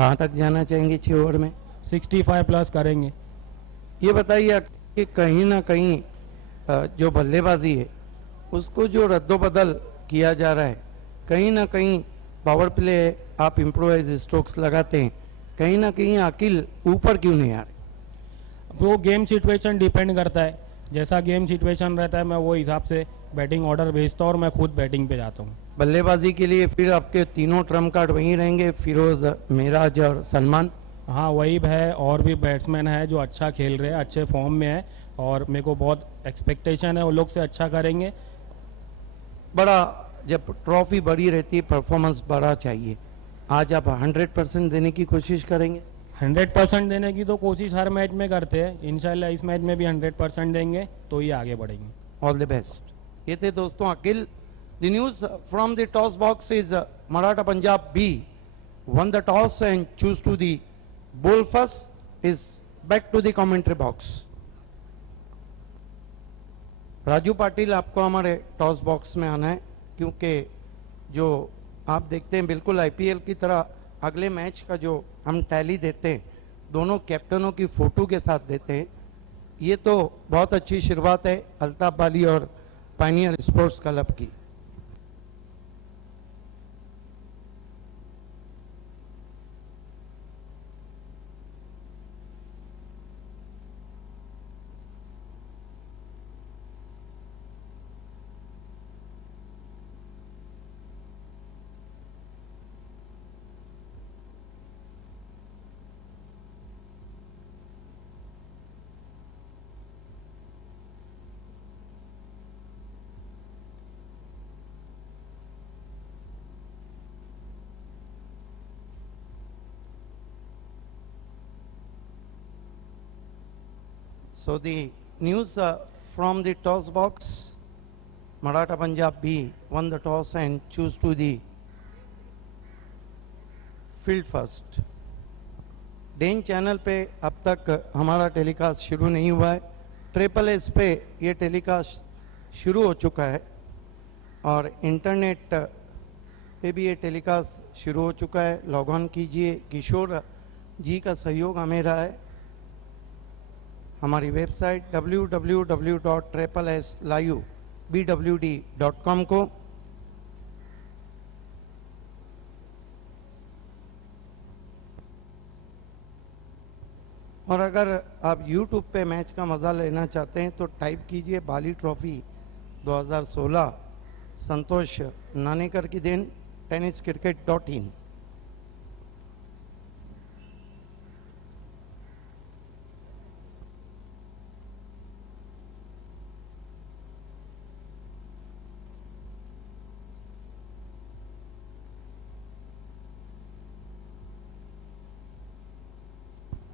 कहाँ तक जाना चाहेंगे 6 ओवर में? 65 प्लस करेंगे। ये बताइए कि कहीं ना कहीं जो बल्लेबाजी है उसको जो रद्दोबदल किया जा रहा है, कहीं ना कहीं पावर प्ले आप इम्प्रोवाइज स्ट्रोक्स लगाते हैं, कहीं ना कहीं अकील ऊपर क्यों नहीं आ रहे? वो गेम सिचुएशन डिपेंड करता है, जैसा गेम सिचुएशन रहता है मैं वो हिसाब से बैटिंग ऑर्डर भेजता हूँ और मैं खुद बैटिंग पे जाता हूँ। बल्लेबाजी के लिए फिर आपके तीनों ट्रम्प कार्ड वहीं रहेंगे, फिरोज, मेराज और सलमान? हाँ वही है, और भी बैट्समैन है जो अच्छा खेल रहे हैं, अच्छे फॉर्म में है और मेरे को बहुत एक्सपेक्टेशन है वो लोग से अच्छा करेंगे। बड़ा जब ट्रॉफी बड़ी रहती है परफॉर्मेंस बड़ा चाहिए। आज आप 100% देने की कोशिश करेंगे? 100% देने की तो कोशिश हर मैच में करते हैं, इंशाल्लाह इस मैच में भी 100% देंगे तो ही आगे बढ़ेंगे। All the best. ये थे दोस्तों Akil. The news from the toss box is Maratha Punjab B won the toss and choose to the bowl first. Is back to the commentary box. Raju Patil, आपको हमारे टॉस बॉक्स में आना है, क्योंकि जो आप देखते हैं बिल्कुल आईपीएल की तरह अगले मैच का जो हम टैली देते हैं दोनों कैप्टनों की फोटो के साथ देते हैं। ये तो बहुत अच्छी शुरुआत है अल्ताफ बाली और पायनियर स्पोर्ट्स क्लब की। So the news from the toss box, Maratha Punjab B won the toss and choose to the field first. Den channel पे अब तक हमारा टेलीकास्ट शुरू नहीं हुआ है, ट्रिपल एस पे ये टेलीकास्ट शुरू हो चुका है और इंटरनेट पे भी ये टेलीकास्ट शुरू हो चुका है। लॉग ऑन कीजिए, किशोर जी का सहयोग हमें रहा है। हमारी वेबसाइट www.triplslivebwd.com को और अगर आप YouTube पे मैच का मज़ा लेना चाहते हैं तो टाइप कीजिए बाली ट्रॉफी 2016 संतोष नानेकर की देन tenniscricket.in।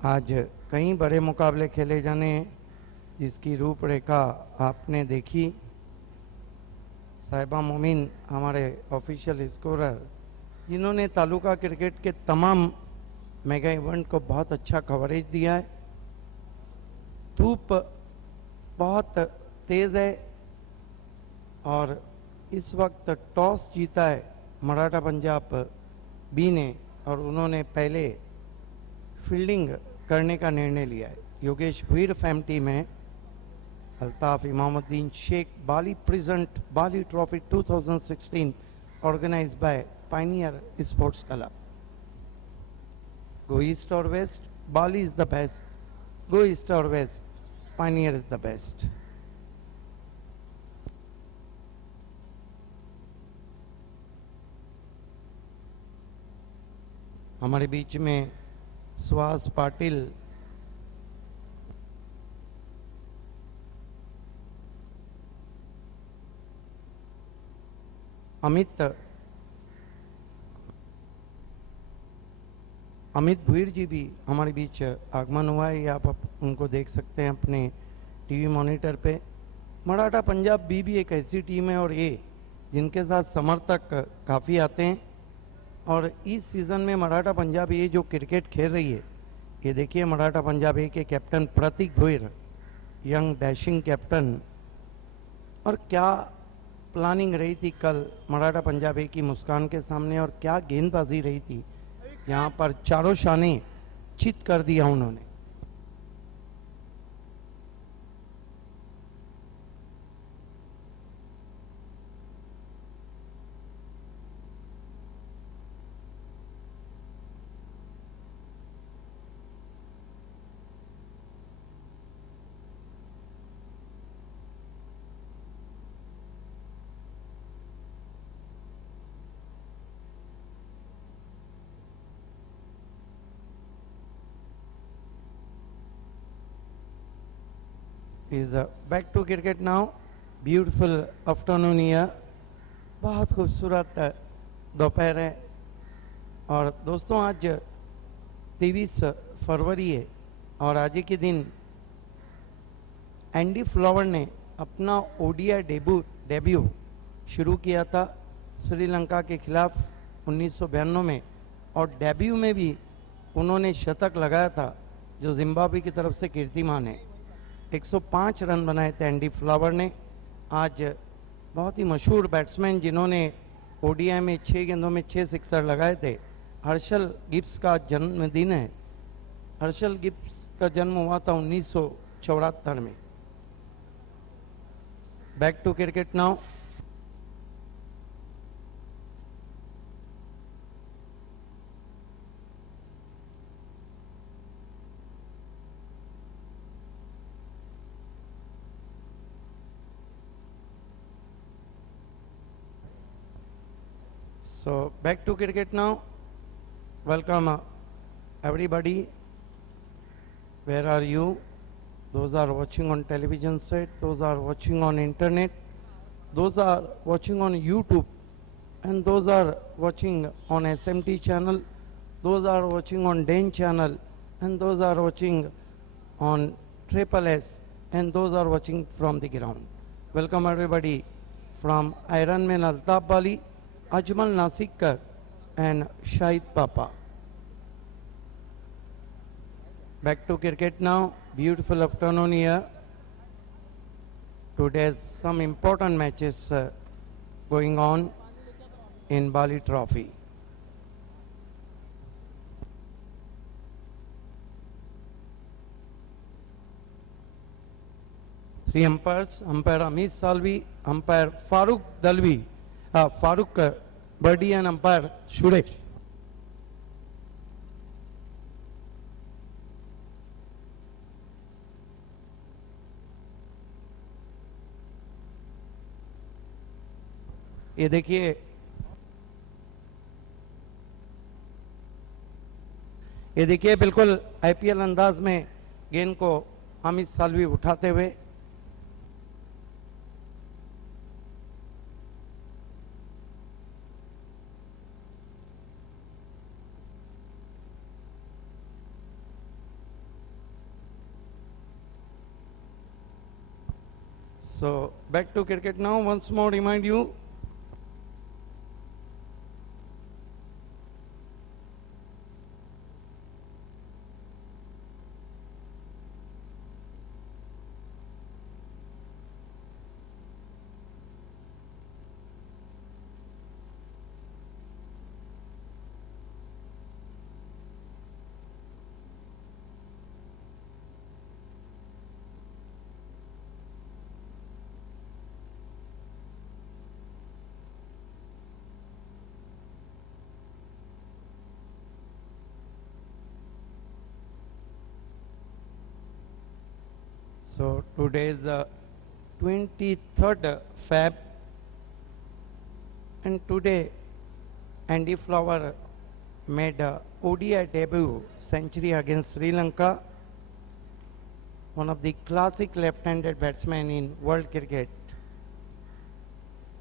आज कई बड़े मुकाबले खेले जाने हैं जिसकी रूपरेखा आपने देखी। साहिबा मोमिन हमारे ऑफिशियल स्कोरर, जिन्होंने तालुका क्रिकेट के तमाम मेगा इवेंट को बहुत अच्छा कवरेज दिया है। धूप बहुत तेज़ है और इस वक्त टॉस जीता है मराठा पंजाब बी ने और उन्होंने पहले फील्डिंग करने का निर्णय लिया है। योगेश भीड़ फैम टीम है। Altaf Imamuddin Shaikh Bali present Bali trophy 2016 organised by pioneer sports club. Go east or west, Bali is the best. Go east or west, pioneer is the best. हमारे बीच में सुहास पाटिल, अमित भुईर जी भी हमारे बीच आगमन हुआ है। ये आप उनको देख सकते हैं अपने टीवी मॉनिटर पे। मराठा पंजाब बी भी एक ऐसी टीम है और ये जिनके साथ समर्थक काफ़ी आते हैं और इस सीज़न में मराठा पंजाब ये जो क्रिकेट खेल रही है, ये देखिए मराठा पंजाब ए के कैप्टन प्रतीक भुईर, यंग डैशिंग कैप्टन। और क्या प्लानिंग रही थी कल मराठा पंजाब ए की मुस्कान के सामने और क्या गेंदबाजी रही थी। यहाँ पर चारों शाने चित कर दिया उन्होंने। Is back to cricket now. Beautiful afternoon here. बहुत खूबसूरत दोपहर है। और दोस्तों आज 23 फरवरी है और आज ही के दिन एंडी फ्लावर ने अपना ओडीआई डेब्यू शुरू किया था श्रीलंका के खिलाफ 1992 में, और डेब्यू में भी उन्होंने शतक लगाया था जो जिम्बाब्वे की तरफ से कीर्तिमान है। 105 रन बनाए थे एंडी फ्लावर ने। आज बहुत ही मशहूर बैट्समैन जिन्होंने ओडीआई में 6 गेंदों में 6 सिक्सर लगाए थे, हर्षल गिब्स का जन्मदिन है। हर्षल गिब्स का जन्म हुआ था 1974 में। Back to cricket now. So back to cricket now. Welcome everybody. Where are you? Those are watching on television set, those are watching on internet, those are watching on YouTube, and those are watching on SMT channel, those are watching on DEN channel, and those are watching on Triple S, and those are watching from the ground. Welcome everybody from Ironman Altaf Bali, Ajmal Nasikkar and Shahid Papa. Back to cricket now. Beautiful afternoon here. Today's some important matches going on in Bali Trophy. Three umpires, umpire Amit Salvi, umpire Farooq Dalvi, Farooq Birdy and umpire Suresh. ये देखिए बिल्कुल IPL अंदाज में गेंद को अमित सालवी उठाते हुए। So back to cricket now. Once more remind you, so today is the 23rd Feb, and today Andy Flower made a ODI debut century against Sri Lanka, one of the classic left-handed batsmen in world cricket.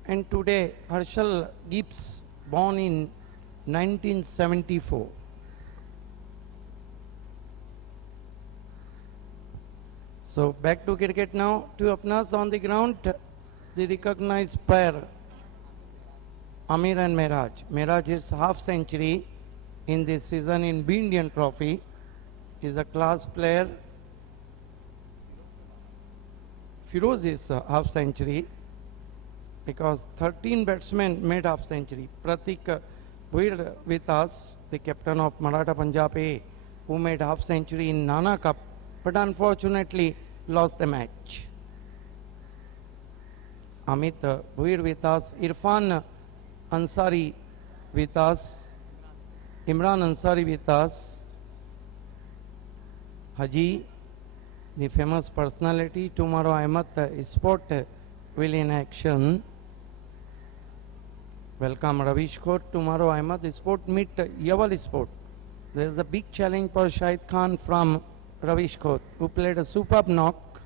And today Herschel Gibbs, born in 1974. So back to cricket now. Two openers on the ground. The recognized pair, Amir and Mehraj. Mehraj is half century in this season in B Indian Trophy. Is a class player. Firoz is half century because 13 batsmen made half century. Pratik We're with us, the captain of Maratha Punjab A, who made half century in Nana Cup, but unfortunately lost the match. Amit Bhuir with us, Irfan Ansari with us, Imran Ansari with us, Haji, the famous personality. Tomorrow Ahmed Sport will in action. Welcome Ravish Khot. Tomorrow Ahmed Sport meet Yaval Sport. There is a big challenge for Shahid Khan from Ravish Khot, who played a superb knock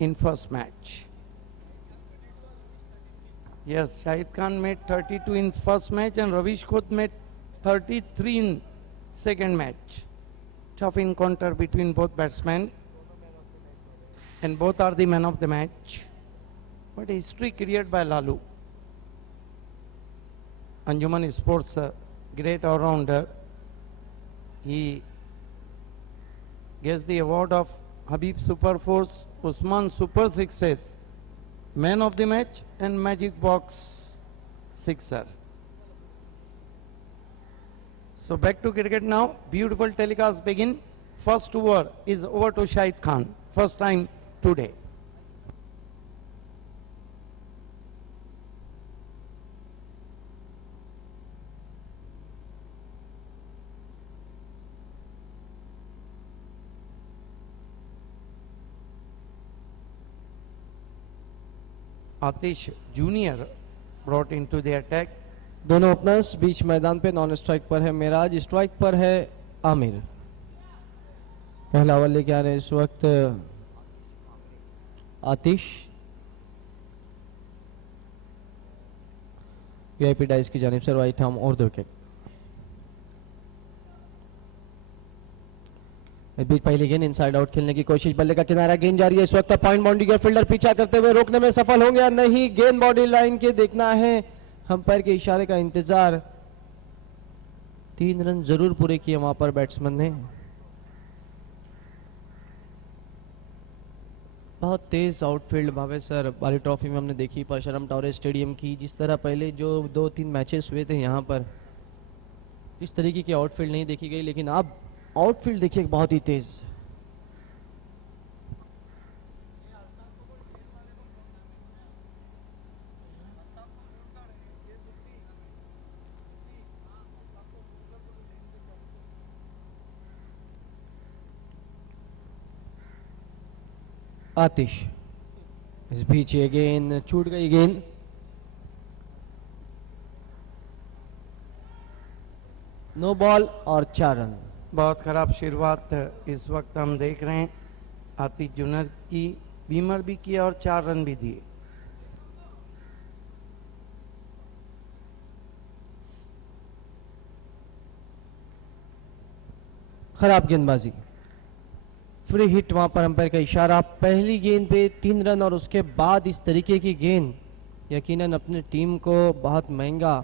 in first match. Yes, Shahid Khan made 32 in first match and Ravish Khot made 33 in second match. Tough encounter between both batsmen, and both are the man of the match. But history created by Lalu. Anjuman Sports great all-rounder. He gets the award of Habib Super Force, Usman Super Sixes, man of the match and magic box sixer. So back to cricket now. Beautiful telecast begin. First over is over to Shahid Khan. First time today. Atish Junior brought into the attack. दोनों openers बीच मैदान पे non strike पर है Miraj, strike पर है आमिर। पहला over लेके आ रहे हैं इस वक्त आतिश। वीआईपी डाइस की जानिब से राइट आर्म और 2 विकेट। इस बीच पहली गेंद इनसाइड आउट खेलने की कोशिश, बल्ले का किनारा, गेंद जा रही है इस वक्त पॉइंट बाउंड्री के फील्डर पीछा करते हुए रोकने में सफल होंगे या नहीं। गेंद बॉडी लाइन के देखना है, अंपायर के इशारे का इंतजार। 3 रन जरूर पूरे किए वहां पर बैट्समैन ने। बहुत तेज आउटफील्ड भावे सर बाली ट्रॉफी में हमने देखी परशुराम टावर स्टेडियम की। जिस तरह पहले जो 2-3 मैचेस हुए थे यहाँ पर इस तरीके की आउटफील्ड नहीं देखी गई, लेकिन अब आउटफील्ड देखिए बहुत ही तेज। आतिश, इस बीच ये गेंद छूट गई। गेंद नो बॉल और 4 रन। बहुत खराब शुरुआत इस वक्त हम देख रहे हैं। आतिश जूनियर की बीमर भी किया और 4 रन भी दिए। खराब गेंदबाजी, फ्री हिट वहां पर अंपायर का इशारा। पहली गेंद पे 3 रन और उसके बाद इस तरीके की गेंद यकीनन अपनी टीम को बहुत महंगा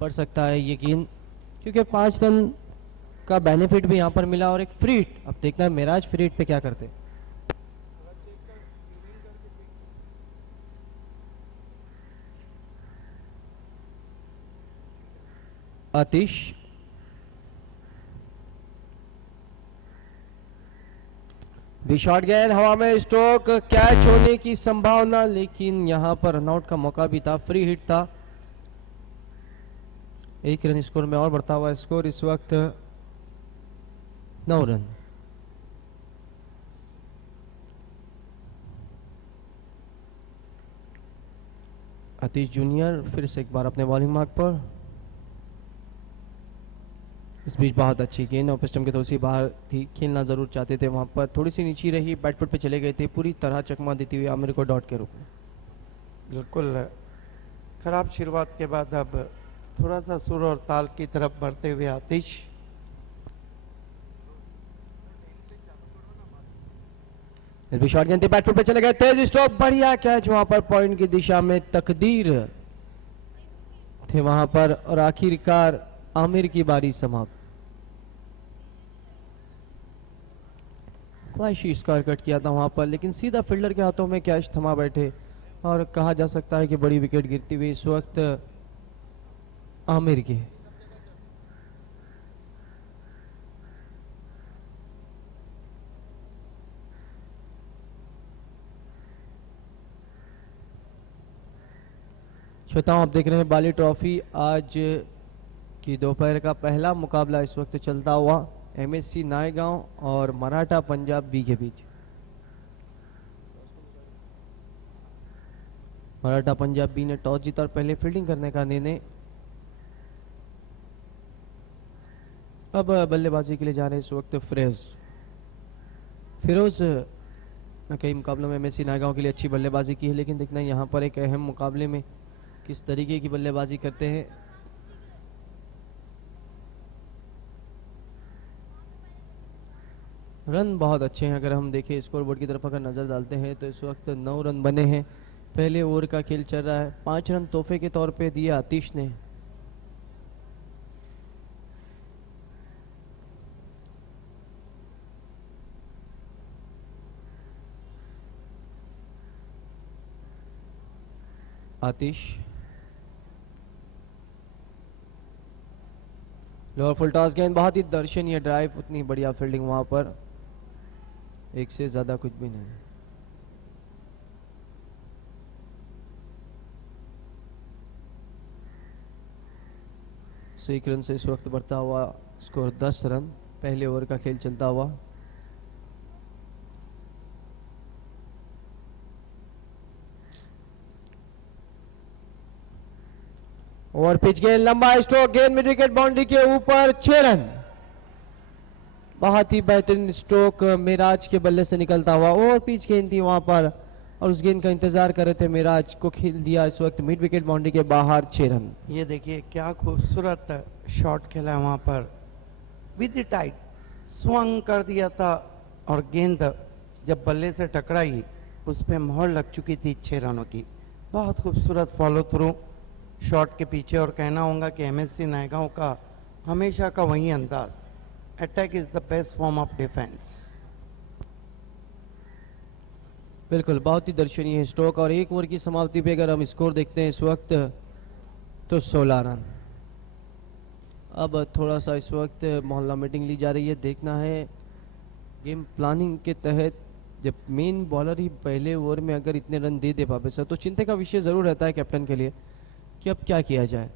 पड़ सकता है ये गेंद, क्योंकि 5 रन का बेनिफिट भी यहां पर मिला और एक फ्री हिट। अब देखना है मिराज फ्री हिट पे क्या करते। आतिश, भी शॉट गया हवा में, स्ट्रोक, कैच होने की संभावना, लेकिन यहां पर रनआउट का मौका भी था, फ्री हिट था। 1 रन स्कोर में और बढ़ता हुआ स्कोर इस वक्त 9 रन। आतिश जूनियर फिर से एक बार अपने बॉलिंग मार्क पर। इस बीच बहुत अच्छी गेंद, ऑफ स्टंप के थोड़ी सी बाहर थी, खेलना जरूर चाहते थे वहां पर, थोड़ी सी नीची रही, बैटफुट पे चले गए थे, पूरी तरह चकमा देती हुई आमिर को डॉट के रूप में। बिल्कुल खराब शुरुआत के बाद अब थोड़ा सा सुर और ताल की तरफ बढ़ते हुए आतिश। इस बीच शॉट गेंद बैटफुट पे चले गए, तेज स्ट्रोक, बढ़िया कैच वहां पर पॉइंट की दिशा में। तकदीर थे वहां पर और आखिरकार आमिर की बारी समाप्त। फ्लैशी स्क्वायर कट किया था वहां पर, लेकिन सीधा फील्डर के हाथों में कैच थमा बैठे और कहा जा सकता है कि बड़ी विकेट गिरती हुई इस वक्त आमिर की। श्रोताओं, आप देख रहे हैं बाली ट्रॉफी आज की दोपहर का पहला मुकाबला इस वक्त चलता हुआ एमएससी नायगांव और मराठा पंजाब बी के बीच। मराठा पंजाब बी ने टॉस जीता और पहले फील्डिंग करने का निर्णय। अब बल्लेबाजी के लिए जा रहे हैं इस वक्त फिरोज कई मुकाबलों में एमएससी नायगांव के लिए अच्छी बल्लेबाजी की है, लेकिन देखना यहाँ पर एक अहम मुकाबले में किस तरीके की बल्लेबाजी करते हैं। रन बहुत अच्छे हैं। अगर हम देखें स्कोरबोर्ड की तरफ अगर नज़र डालते हैं तो इस वक्त 9 रन बने हैं। पहले ओवर का खेल चल रहा है। 5 रन तोहफे के तौर पे दिए आतिश ने। आतिश लोअर फुल टॉस गेंद, बहुत ही दर्शनीय ड्राइव, उतनी बढ़िया फील्डिंग वहां पर, एक से ज्यादा कुछ भी नहीं। एक रन से इस वक्त बढ़ता हुआ स्कोर 10 रन। पहले ओवर का खेल चलता हुआ। ओवर पिच गेंद, लंबा स्ट्रोक, गेंद मिड विकेट बाउंड्री के ऊपर, 6 रन। बहुत ही बेहतरीन स्ट्रोक मिराज के बल्ले से निकलता हुआ। ओवर पिच गेंद थी वहां पर और उस गेंद का इंतजार कर रहे थे मिराज को, खेल दिया इस वक्त मिड विकेट बाउंड्री के बाहर, 6 रन। ये देखिए क्या खूबसूरत शॉट खेला है वहाँ पर, विद टाइट स्वंग कर दिया था और गेंद जब बल्ले से टकराई उस पर मोहर लग चुकी थी 6 रनों की। बहुत खूबसूरत फॉलो थ्रू शॉट के पीछे। और कहना होगा कि एमएससी नायगांव का हमेशा का वही अंदाज, attack is the best form of defence. बिल्कुल, बहुत ही दर्शनीय स्ट्रोक। और एक ओवर की समाप्ति पे अगर हम स्कोर देखते हैं इस वक्त तो 16 रन। अब थोड़ा सा इस वक्त मोहल्ला मीटिंग ली जा रही है। देखना है गेम प्लानिंग के तहत जब मेन बॉलर ही पहले ओवर में अगर इतने रन दे दे पावे सर, तो चिंता का विषय जरूर रहता है कैप्टन के लिए कि अब क्या किया जाए।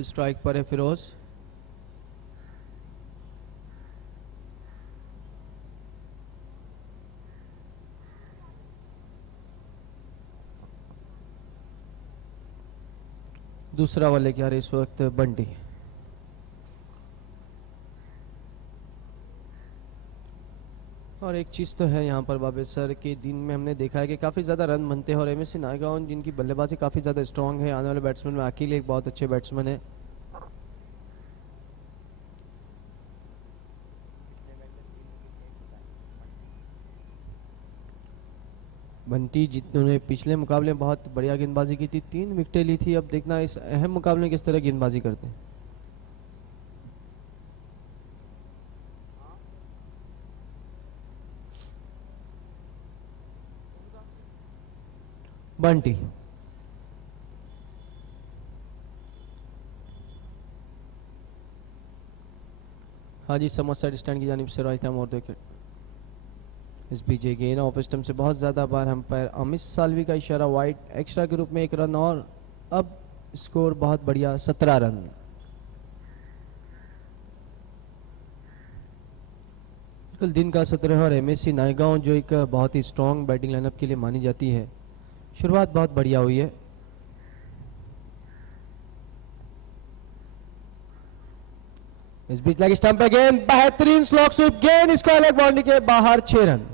स्ट्राइक पर है फिरोज। दूसरा वाले क्या इस वक्त बंटी। और एक चीज़ तो है यहाँ पर बाबे सर के दिन में हमने देखा है कि काफ़ी ज़्यादा रन बनते हैं और एमएससी नायगांव जिनकी बल्लेबाजी काफ़ी ज़्यादा स्ट्रांग है। आने वाले बैट्समैन में अकील एक बहुत अच्छे बैट्समैन है। बंटी जिन्होंने पिछले मुकाबले में बहुत बढ़िया गेंदबाजी की थी, 3 विकेटें ली थी। अब देखना इस अहम मुकाबले में किस तरह गेंदबाजी करते हैं। बंटी हाँ जी, समझ साइड स्टैंड की जानिब से राइट हैम और विकेट। इस बीच गेंद ऑफ स्टंप से बहुत ज्यादा बार अंपायर अमित सालवी का इशारा वाइड, एक्स्ट्रा के रूप में 1 रन। और अब स्कोर बहुत बढ़िया, 17 रन। कल दिन का 17 और एमएससी नायगांव जो एक बहुत ही स्ट्रॉन्ग बैटिंग लाइनअप के लिए मानी जाती है, शुरुआत बहुत बढ़िया हुई है। इस बीच लेग स्टंप पे गेंद, बेहतरीन स्लॉग स्वीप, गेंद स्क्वायर लेग बाउंड्री के बाहर, 6 रन।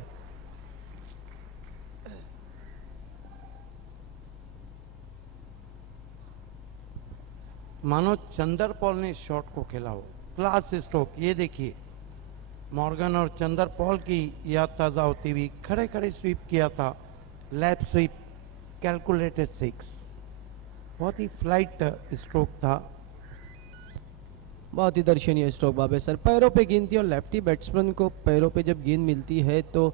मानो चंदर पॉल ने इस शॉट को खेला हो, क्लास स्ट्रोक। ये देखिए मॉर्गन और चंदर पॉल की याद ताज़ा होती हुई खड़े खड़े स्वीप किया था, लैप स्वीप, कैलकुलेटेड 6। बहुत ही फ्लाइट स्ट्रोक था। बहुत ही दर्शनीय स्ट्रोक बाबे सर। पैरों पे गेंद थी और लेफ्टी बैट्समैन को पैरों पे जब गेंद मिलती है तो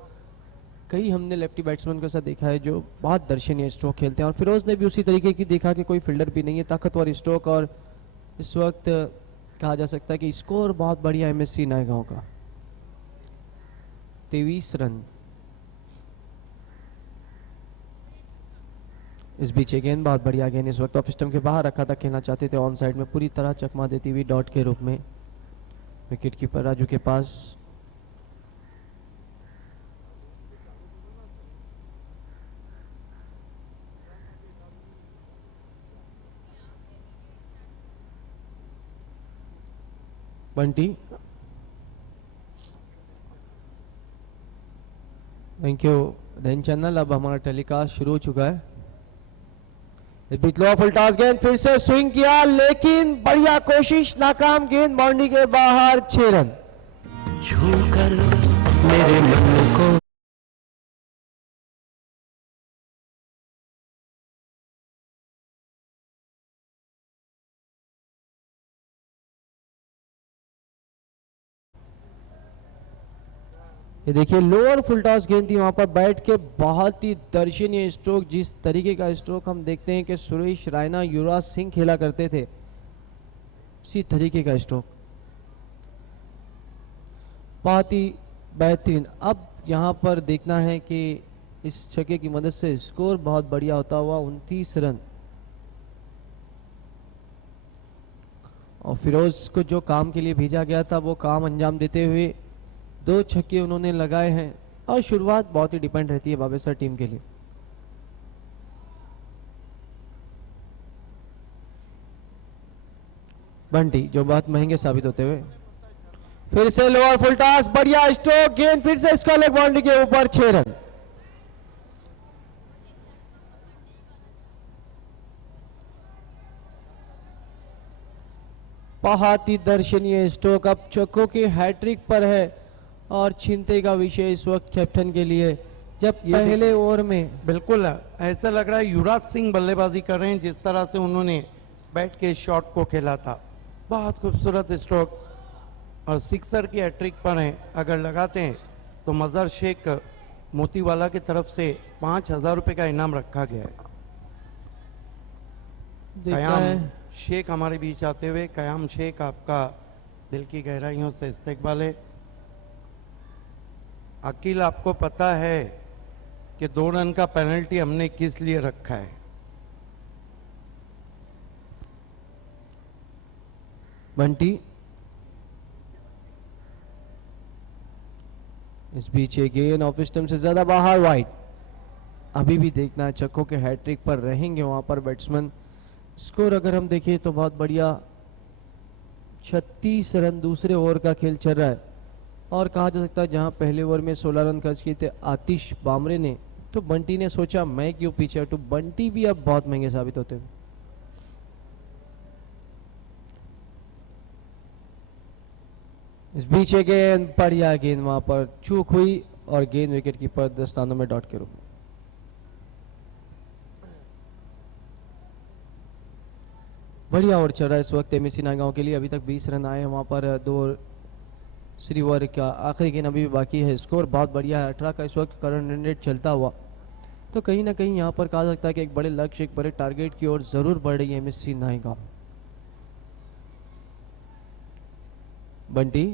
कई हमने लेफ्टी बैट्समैन के साथ देखा है जो बहुत दर्शनीय स्ट्रोक खेलते हैं, और फिरोज ने भी उसी तरीके की देखा कि कोई फील्डर भी नहीं है, ताकतवर स्ट्रोक। और इस वक्त कहा जा सकता है कि स्कोर बहुत बढ़िया एमएससी नायगांव का 23 रन। इस बीच गेंद बहुत बढ़िया गेंद इस वक्त ऑफ स्टंप के बाहर रखा था, खेलना चाहते थे ऑन साइड में, पूरी तरह चकमा देती हुई डॉट के रूप में विकेट कीपर राजू के पास। Bunty, thank you Den channel. अब हमारा टेलीकास्ट शुरू हो चुका है। इस बीच लो फुल टॉस गेंद, फिर से स्विंग किया लेकिन बढ़िया कोशिश, नाकाम गेंद बाउंड्री के बाहर, 6 रन। छूकर मेरे मन को ये देखिए लोअर फुल टॉस गेंद थी, वहां पर बैठ के बहुत ही दर्शनीय स्ट्रोक, जिस तरीके का स्ट्रोक हम देखते हैं कि सुरेश रायना, युवराज सिंह खेला करते थे, उसी तरीके का स्ट्रोक, बहुत ही बेहतरीन। अब यहां पर देखना है कि इस छक्के की मदद से स्कोर बहुत बढ़िया होता हुआ 29 रन। और फिरोज को जो काम के लिए भेजा गया था वो काम अंजाम देते हुए 2 छक्के उन्होंने लगाए हैं, और शुरुआत बहुत ही डिपेंड रहती है बाबेसर टीम के लिए। बंटी जो बहुत महंगे साबित होते हुए, फिर से लोअर फुल टॉस, बढ़िया स्ट्रोक, गेंद फिर से इसका लेग बाउंड्री के ऊपर, 6 रन। बहुत ही दर्शनीय स्ट्रोक, अब छक्कों की हैट्रिक पर है और चिंता का विषय इस वक्त कैप्टन के लिए, जब पहले ओवर में बिल्कुल ऐसा लग रहा है युवराज सिंह बल्लेबाजी कर रहे हैं, जिस तरह से उन्होंने बैट के शॉट को खेला था। बहुत खूबसूरत स्ट्रोक, और सिक्सर की हैट्रिक पर हैं, अगर लगाते हैं तो मजहर शेख मोतीवाला की तरफ से 5,000 रुपये का इनाम रखा गया है। देखता कयाम है शेख हमारे बीच आते हुए, कयाम शेख आपका दिल की गहराइयों से इस्तकबाल है। अकील, आपको पता है कि 2 रन का पेनल्टी हमने किस लिए रखा है? बंटी, इस बीच ये गेंद ऑफ स्टंप से ज्यादा बाहर, वाइड। अभी भी देखना है छक्कों के हैट्रिक पर रहेंगे वहां पर बैट्समैन। स्कोर अगर हम देखें तो बहुत बढ़िया, 36 रन दूसरे ओवर का खेल चल रहा है, और कहा जा सकता है जहां पहले ओवर में 16 रन खर्च किए थे आतिश बामरे ने, तो बंटी ने सोचा मैं क्यों पीछे हटूं। बंटी भी अब बहुत महंगे साबित होते हैं। इस बीच गेंद, बढ़िया गेंद, वहां पर चूक हुई और गेंद विकेट कीपर दस्तानों में डॉट के रूप में। बढ़िया ओवर चल रहा है इस वक्त एमएससी नायगांव के लिए। अभी तक 20 रन आए हैं, वहां पर 2 श्री ओवर का आखिरी गेंद अभी भी बाकी है। स्कोर बहुत बढ़िया है, 18 का इस वक्त करंट रन रेट चलता हुआ, तो कहीं ना कहीं यहाँ पर कहा सकता है कि एक बड़े लक्ष्य, एक बड़े टारगेट की ओर जरूर बढ़ रही है एमएससी नायगांव। बंटी,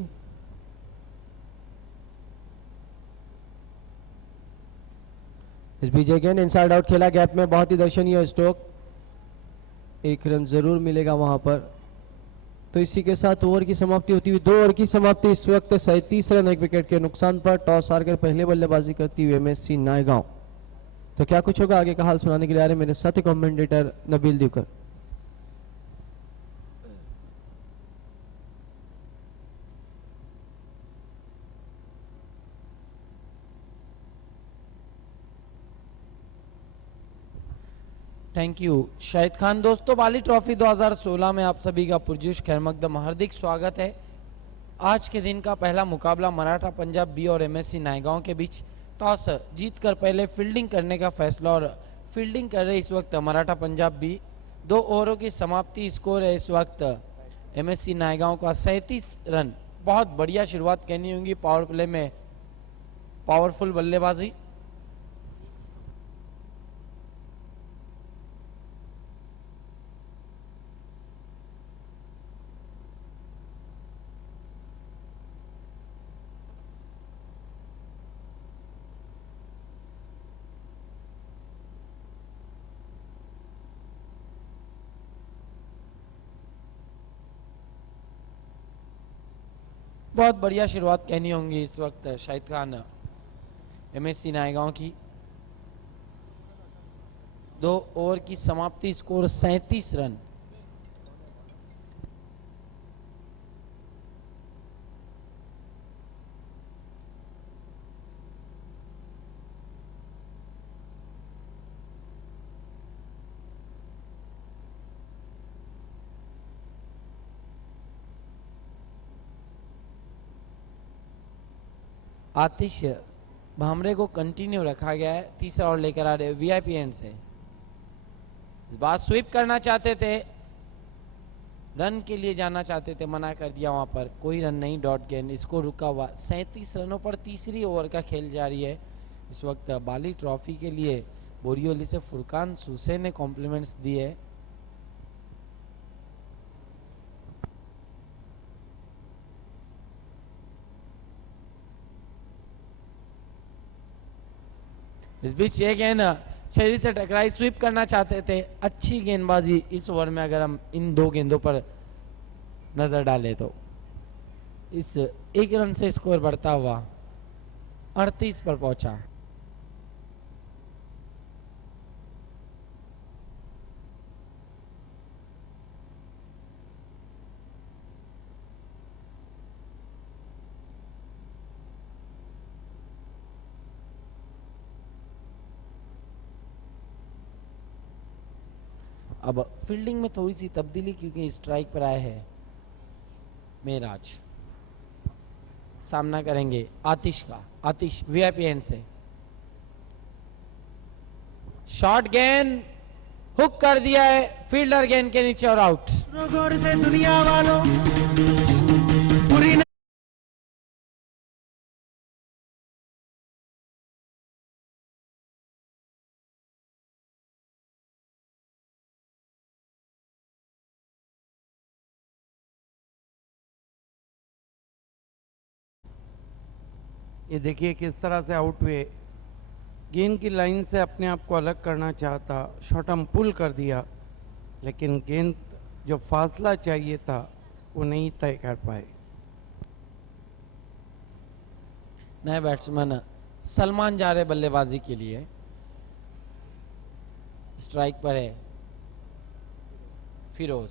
इस बीच गेंद इनसाइड आउट खेला, गैप में बहुत ही दर्शनीय स्ट्रोक, 1 रन जरूर मिलेगा वहां पर। तो इसी के साथ ओवर की समाप्ति होती हुई, 2 ओवर की समाप्ति इस वक्त 37 रन 1 विकेट के नुकसान पर, टॉस हारकर पहले बल्लेबाजी करती हुई एमएससी नायगांव। तो क्या कुछ होगा आगे का हाल सुनाने के लिए आ रहे मेरे साथी commentator Nabeel Divkar. Thank you Shahid Khan. दोस्तों, बाली ट्रॉफी 2016 में आप सभी का पुरजोश खैरमकदम हार्दिक स्वागत है। आज के दिन का पहला मुकाबला मराठा पंजाब बी और एमएससी नायगांव के बीच टॉस जीतकर पहले फील्डिंग करने का फैसला, और फील्डिंग कर रहे इस वक्त मराठा पंजाब बी। 2 ओवरों की समाप्ति, स्कोर है इस वक्त एमएससी नायगांव का 37 रन। बहुत बढ़िया शुरुआत कहनी होगी, पावर प्ले में पावरफुल बल्लेबाजी, बहुत बढ़िया शुरुआत कहनी होंगी इस वक्त शाहिद खान एमएससी नायगांव की। 2 ओवर की समाप्ति, स्कोर 37 रन। आतिश भामरे को कंटिन्यू रखा गया है। तीसरा ओवर लेकर आ रहे वीआईपी एंड से। इस बार स्वीप करना चाहते थे, रन के लिए जाना चाहते थे, मना कर दिया। वहां पर कोई रन नहीं, डॉट गेंद, इसको रुका हुआ। 37 रनों पर तीसरी ओवर का खेल जारी है। इस वक्त बाली ट्रॉफी के लिए बोरियोली से फुरकान सुसे ने कॉम्प्लीमेंट्स दिए। इस बीच ये गेंद शरीर से टकराई, स्वीप करना चाहते थे। अच्छी गेंदबाजी इस ओवर में अगर हम इन 2 गेंदों पर नजर डालें तो इस 1 रन से स्कोर बढ़ता हुआ 38 पर पहुंचा। अब फील्डिंग में थोड़ी सी तब्दीली, क्योंकि स्ट्राइक पर आए हैं मेराज। सामना करेंगे आतिश का। आतिश वीआईपी एंड से। शॉर्ट गेंद हुक कर दिया है, फील्डर गेंद के नीचे और आउट। से दुनिया वालों पूरी ये देखिए किस तरह से आउट हुए। गेंद की लाइन से अपने आप को अलग करना चाहता, शॉट हम पुल कर दिया, लेकिन गेंद जो फासला चाहिए था वो नहीं तय कर पाए। नए बैट्समैन सलमान जा रहे बल्लेबाजी के लिए। स्ट्राइक पर है फिरोज।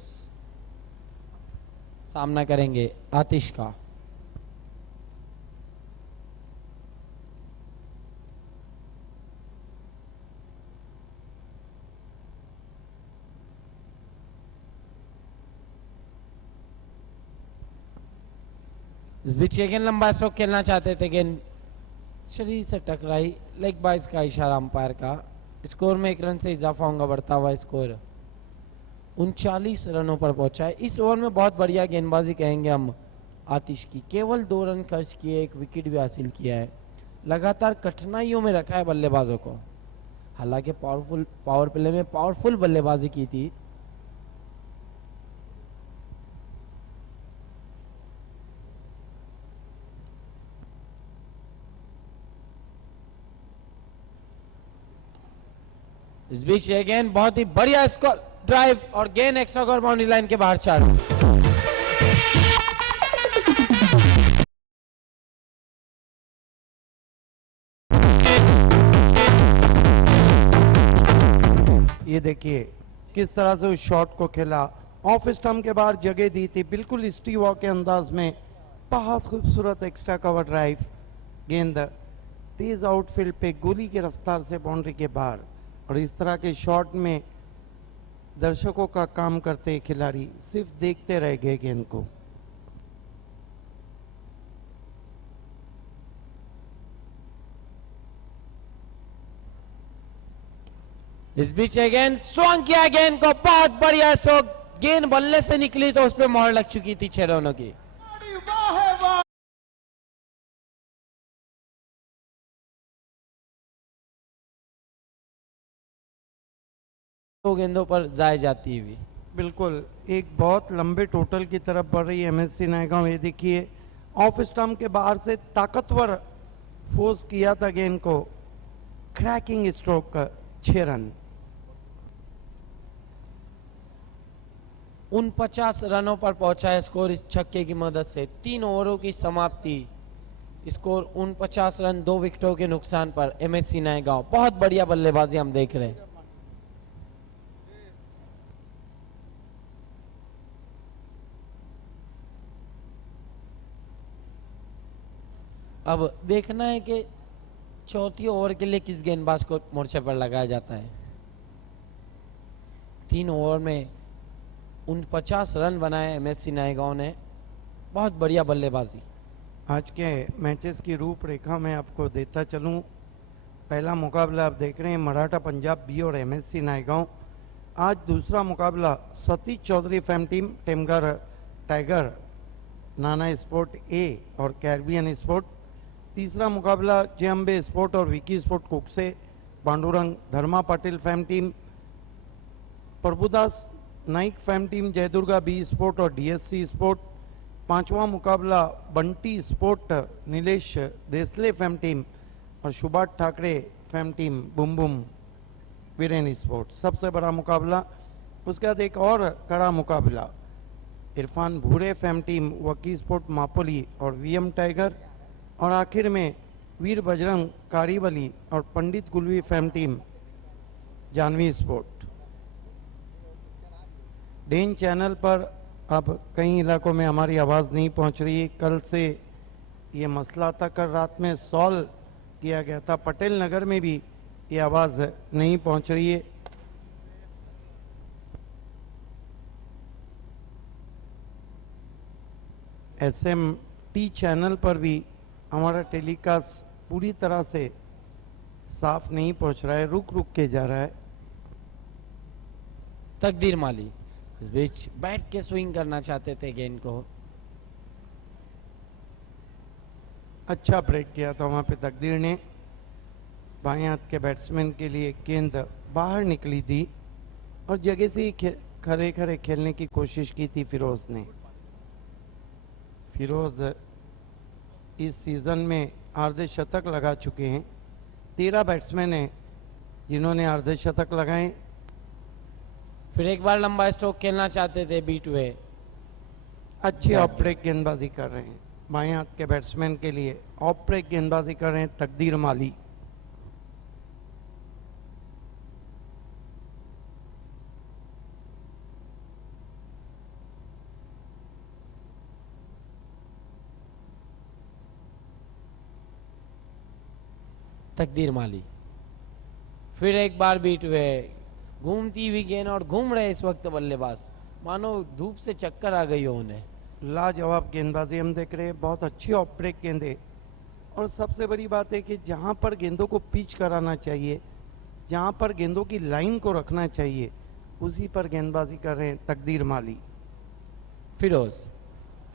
सामना करेंगे आतिश का। इस बीच ये गेंद लंबा स्ट्रोक खेलना चाहते थे, गेंद शरीर से टकराई। लेग बाइस का इशारा अंपायर का। स्कोर में 1 रन से इजाफा होगा, बढ़ता हुआ स्कोर 39 रनों पर पहुंचा है। इस ओवर में बहुत बढ़िया गेंदबाजी कहेंगे हम आतिश की। केवल 2 रन खर्च किए, 1 विकेट भी हासिल किया है। लगातार कठिनाइयों में रखा है बल्लेबाजों को। हालांकि पावर प्ले में पावरफुल बल्लेबाजी की थी। इस बीच ये गेंद बहुत ही बढ़िया स्कोर ड्राइव और गेंद एक्स्ट्रा कवर बाउंड्री लाइन के बाहर 4 रन। ये देखिए किस तरह से उस शॉट को खेला। ऑफ स्टंप के बाहर जगह दी थी, बिल्कुल स्टीव वॉ के अंदाज में। बहुत खूबसूरत एक्स्ट्रा कवर ड्राइव। गेंद तेज आउटफील्ड पे गोली की रफ्तार से बाउंड्री के बाहर। और इस तरह के शॉट में दर्शकों का काम करते खिलाड़ी सिर्फ देखते रह गए गेंद को। इस बीच गेंद स्वंग किया, गेंद को बहुत बढ़िया स्ट्रोक। गेंद बल्ले से निकली तो उस पर मोहर लग चुकी थी 6 रनों की। दो गेंदों पर जाए जाती हुई। बिल्कुल एक बहुत लंबे टोटल की तरफ बढ़ रही है एमएससी नायगांव। ये देखिए ऑफ स्टंप के बाहर से ताकतवर फोर्स किया था गेंद को। क्रैकिंग स्ट्रोक का 6 रन। 49 रनों पर पहुंचा है स्कोर इस छक्के की मदद से। 3 ओवरों की समाप्ति, स्कोर 49 रन 2 विकेटों के नुकसान पर एमएससी नायगांव। बहुत बढ़िया बल्लेबाजी हम देख रहे हैं। अब देखना है कि चौथी ओवर के लिए किस गेंदबाज को मोर्चे पर लगाया जाता है। 3 ओवर में 49 रन बनाए एमएससी नायगांव ने। बहुत बढ़िया बल्लेबाजी। आज के मैचेस की रूपरेखा मैं आपको देता चलूं। पहला मुकाबला आप देख रहे हैं मराठा पंजाब बी और एमएससी नायगांव। आज दूसरा मुकाबला Satish Chaudhary fam team Temgar tiger Nana sport A और कैरिबियन स्पोर्ट। तीसरा मुकाबला जेएमबे स्पोर्ट और विकी स्पोर्ट कुक से Pandurang Dharma Patil fam team. Prabhudas Naik fam team Jaidurga B sport और डीएससी स्पोर्ट। पांचवा मुकाबला Bunty sport Nilesh Desle fam team और Subhash Thackeray fam team Bum Bum Viren sport. सबसे बड़ा मुकाबला। उसके बाद एक और कड़ा मुकाबला इरफान भूरे फैम टीम वकी स्पोर्ट मापोली और वीएम टाइगर। और आखिर में वीर बजरंग कारीवली और Pandit Gulvi fam team Janhvi sport. Den channel पर अब कई इलाकों में हमारी आवाज़ नहीं पहुंच रही है। कल से ये मसला था, कल रात में सॉल्व किया गया था। पटेल नगर में भी ये आवाज़ नहीं पहुंच रही है। एसएमटी चैनल पर भी हमारा टेलीकास्ट पूरी तरह से साफ नहीं पहुंच रहा है, रुक रुक के जा रहा है। तकदीर माली इस बीच बैठ के स्विंग करना चाहते थे गेंद को। अच्छा ब्रेक किया था वहां पे तकदीर ने। बाएं हाथ के बैट्समैन के लिए गेंद बाहर निकली थी और जगह से ही खड़े खड़े खेलने की कोशिश की थी फिरोज ने। फिरोज इस सीज़न में अर्धशतक लगा चुके हैं। 13 बैट्समैन हैं जिन्होंने अर्धशतक लगाए। फिर एक बार लंबा स्ट्रोक खेलना चाहते थे बीट वे। अच्छी ऑफ ब्रेक गेंदबाजी कर रहे हैं। बाएं हाथ के बैट्समैन के लिए ऑफ ब्रेक गेंदबाजी कर रहे हैं तकदीर माली। तकदीर माली फिर एक बार बीट हुए। घूमती हुई गेंद और घूम रहे इस वक्त बल्लेबाज, मानो धूप से चक्कर आ गई हो उन्हें। लाजवाब गेंदबाजी हम देख रहे हैं। बहुत अच्छी ऑफ ब्रेक गेंदे। और सबसे बड़ी बात है कि जहां पर गेंदों को पिच कराना चाहिए, जहां पर गेंदों की लाइन को रखना चाहिए, उसी पर गेंदबाजी कर रहे हैं तकदीर माली। फिरोज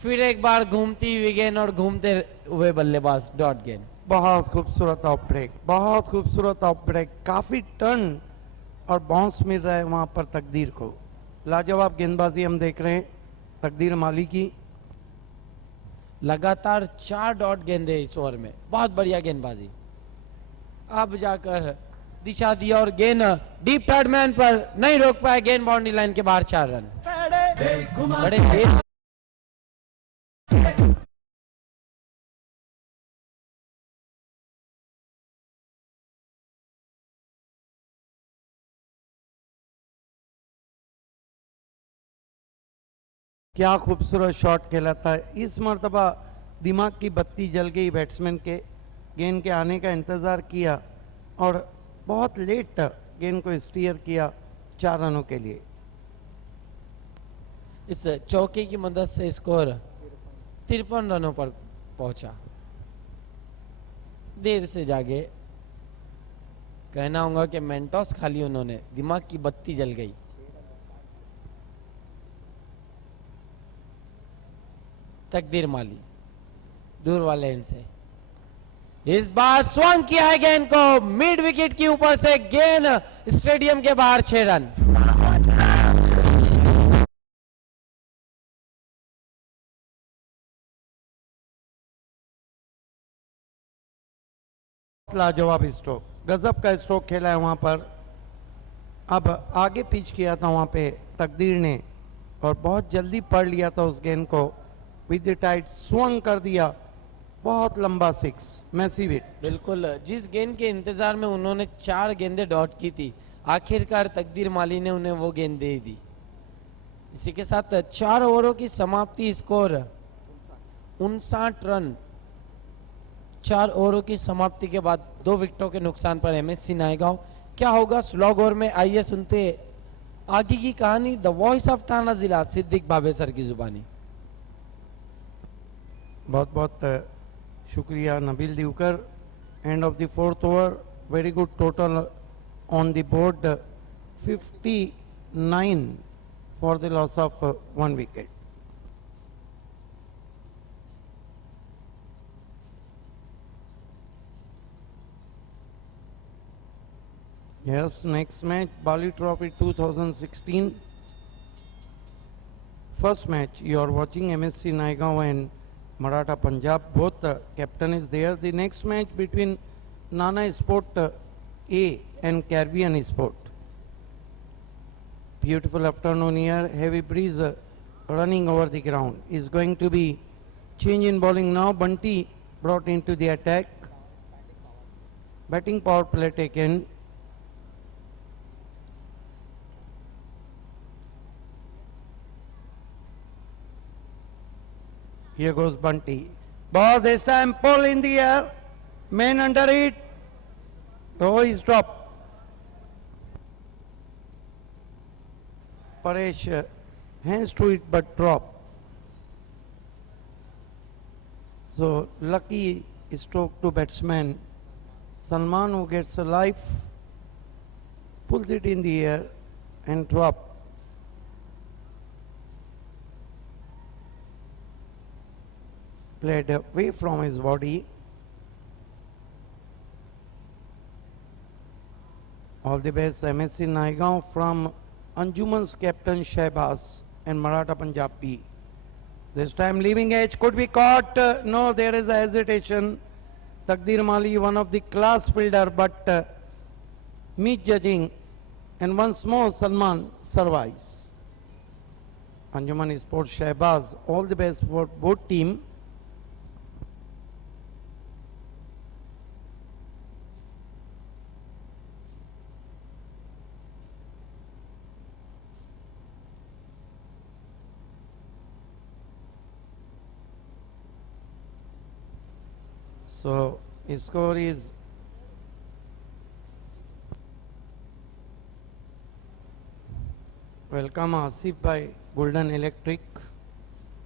फिर एक बार घूमती हुई गेंद और घूमते हुए बल्लेबाज डॉट गेंद। बहुत खूबसूरत ऑफ ब्रेक, बहुत खूबसूरत ऑफ ब्रेक। काफी टर्न और बाउंस मिल रहा है वहां पर तकदीर को। लाजवाब गेंदबाजी हम देख रहे हैं तकदीर माली की। लगातार 4 डॉट गेंदे इस ओवर में। बहुत बढ़िया गेंदबाजी। अब जाकर दिशा दी और गेंद डीप पैडमैन पर नहीं रोक पाए। गेंद बाउंड्री लाइन के बाहर 4 रन। बड़े तेज क्या खूबसूरत शॉट खेला था। इस मर्तबा दिमाग की बत्ती जल गई बैट्समैन के। गेंद के आने का इंतज़ार किया और बहुत लेट गेंद को स्टीयर किया 4 रनों के लिए। इस चौके की मदद से स्कोर 53 रनों पर पहुंचा। देर से जागे, कहना होगा कि मेंटोस खाली उन्होंने, दिमाग की बत्ती जल गई। तकदीर माली दूर वाले एंड से इस बार स्वंग किया है गेंद को मिड विकेट के ऊपर से। गेंद स्टेडियम के बाहर 6 रन। लाजवाब स्ट्रोक, गजब का स्ट्रोक खेला है वहां पर। अब आगे पिच किया था वहां पे तकदीर ने और बहुत जल्दी पढ़ लिया था उस गेंद को, विद द टाइट स्वंग कर दिया, बहुत लंबा सिक्स, मैसिव हिट। बिल्कुल, जिस गेंद के इंतजार में उन्होंने 4 गेंदें डॉट की थी, आखिरकार तकदीर माली ने उन्हें वो गेंद दे दी। इसी के साथ 4 ओवरों की समाप्ति, स्कोर 59 रन। 4 ओवरों की समाप्ति के बाद 2 विकेटों के नुकसान पर एमएससी नायगांव। क्या होगा स्लॉग ओवर में, आइए सुनते आगे की कहानी। द वॉइस ऑफ थाना जिला, सिद्दीक भाभे सर की जुबानी। बहुत बहुत शुक्रिया Nabeel Divkar. End of the 4th over, very good total on the board, 59 for the loss of 1 wicket. Yes, next match, Bali Trophy 2016. First match, you are watching MSC Naigaon and Maratha Punjab. Both captain is there. The next match between Nana Sport A and Caribbean Sport. Beautiful afternoon here. Heavy breeze running over the ground. Is going to be change in bowling now. Bunty brought into the attack. Batting power play taken. Here goes Bunty. Ball this time, pull in the air. Man under it. Oh, he's dropped. Paresh hands to it but drop. So lucky stroke to batsman Salman, who gets a life, pulls it in the air and drop. Played away from his body. All the best MSC Naigaon from Anjuman's captain Shehbaz and Maratha Punjab B. This time leaving edge could be caught. No, there is a hesitation. Takdir Mali, one of the class fielder, but misjudging, and once more Salman survives. Anjuman Sports Shehbaz, all the best for both team. So his score is welcome Asif by Golden Electric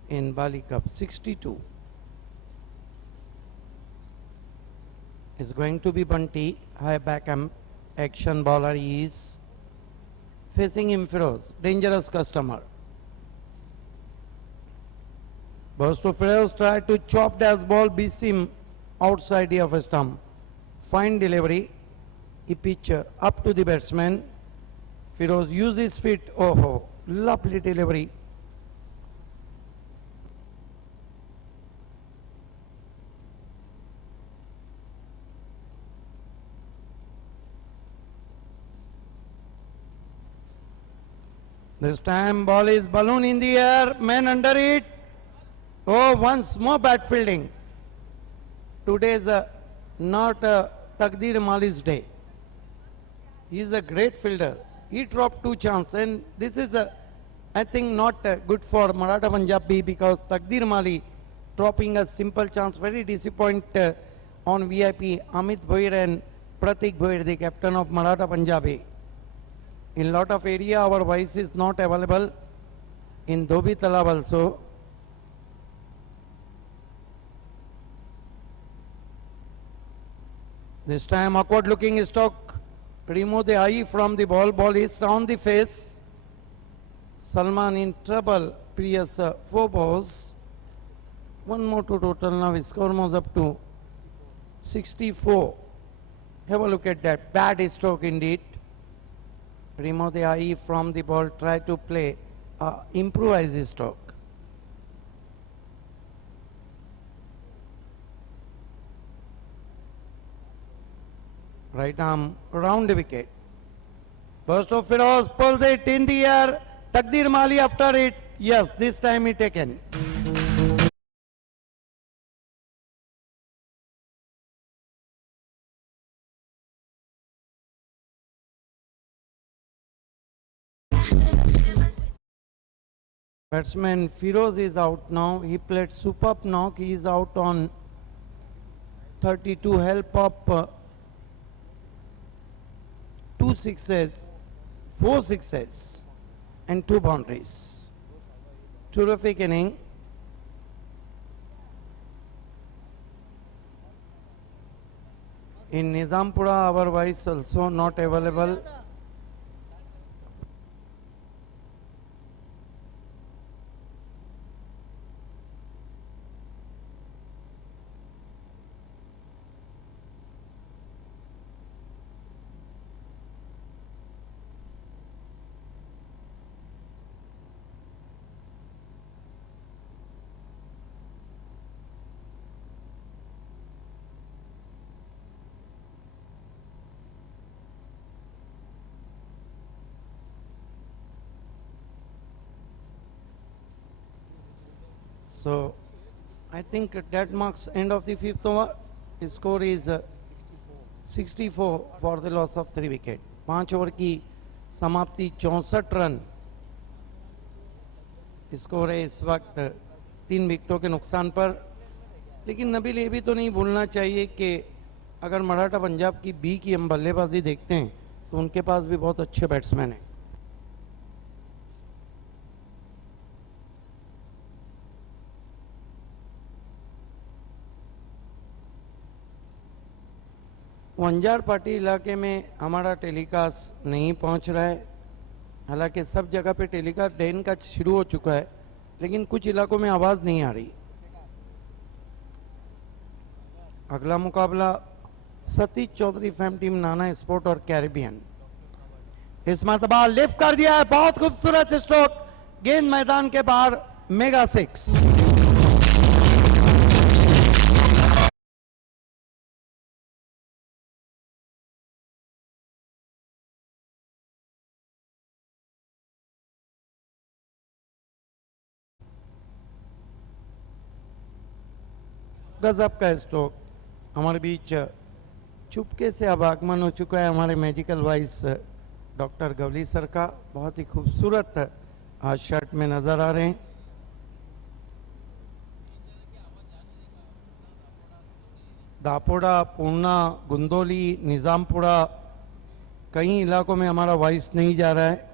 in Bali Cup 62. Is going to be Bunty, high back action bowler. He is facing him Feroz, dangerous customer. Burst to Feroz, tried to chop dash ball, beats him outside of a stump. Fine delivery. He pitch up to the batsman. Feroz uses feet. Oh, lovely delivery. This time ball is balloon in the air, man under it. Oh, once more bad fielding. Today is not Takdir Mali's day. He is a great fielder. He dropped 2 chances, and this is, I think, not good for Maratha Punjab B, because Takdir Mali dropping a simple chance, very disappointed on VIP Amit Bhoir and Pratik Bhoir, the captain of Maratha Punjab A. In lot of area, our voice is not available. In Dhobi Talab also. This time awkward looking stroke, remove the eye from the ball, ball is on the face. Salman in trouble, previous 4 balls. One more to total now, his score moves up to 64. Have a look at that, bad stroke indeed. Remove the eye from the ball, try to play, improvise stroke. Right arm, round wicket. Burst of Feroz, pulls it in the air. Takdir Mali after it. Yes, this time he taken. Batsman Firoz is out now. He played superb knock. He is out on 32. Help of 2 sixes, 4 sixes, and 2 boundaries. Terrific inning. In Nizampura, our vice also not available. So, I think that marks end of the 5th over. His score is 64 for the loss of 3 wicket. 5 over की समाप्ति 64 run score है इस वक्त 3 विकेटों के नुकसान पर। लेकिन नबील ये भी तो नहीं भूलना चाहिए कि अगर मराठा पंजाब की बी की हम बल्लेबाजी देखते हैं तो उनके पास भी बहुत अच्छे बैट्समैन हैं। वंजार पार्टी इलाके में हमारा टेलीकास्ट नहीं पहुंच रहा है। हालांकि सब जगह पे टेलीकास्ट डे का शुरू हो चुका है, लेकिन कुछ इलाकों में आवाज़ नहीं आ रही। अगला मुकाबला सतीश चौधरी फैम टीम नाना स्पोर्ट और कैरिबियन। इस मरतबा लिफ्ट कर दिया है, बहुत खूबसूरत स्ट्रोक, गेंद मैदान के बाहर, मेगा 6। गजब का स्ट्रोक। हमारे बीच चुपके से अब आगमन हो चुका है हमारे magical voice doctor Gawli sir का। बहुत ही खूबसूरत आज शर्ट में नजर आ रहे हैं। दापोड़ा, पूर्णा, गुंदोली, निजामपुरा, कई इलाकों में हमारा वाइस नहीं जा रहा है।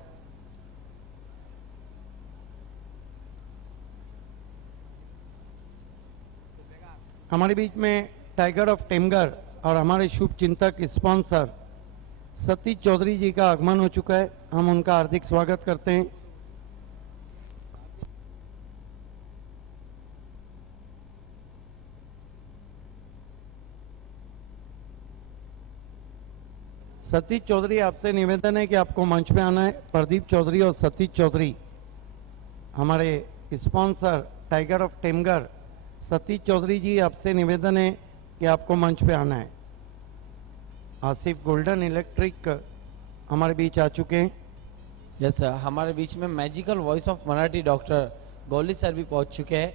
हमारे बीच में टाइगर ऑफ टेमगर और हमारे शुभ चिंतक स्पॉन्सर सतीश चौधरी जी का आगमन हो चुका है। हम उनका हार्दिक स्वागत करते हैं। सतीश चौधरी, आपसे निवेदन है कि आपको मंच पे आना है। प्रदीप चौधरी और सतीश चौधरी हमारे sponsor tiger of Temghar. Satish Chaudhary ji, आपसे निवेदन है कि आपको मंच पे आना है। आसिफ गोल्डन इलेक्ट्रिक हमारे बीच आ चुके हैं। यस सर, हमारे बीच में magical voice of Marathi doctor Gauli sir भी पहुंच चुके हैं।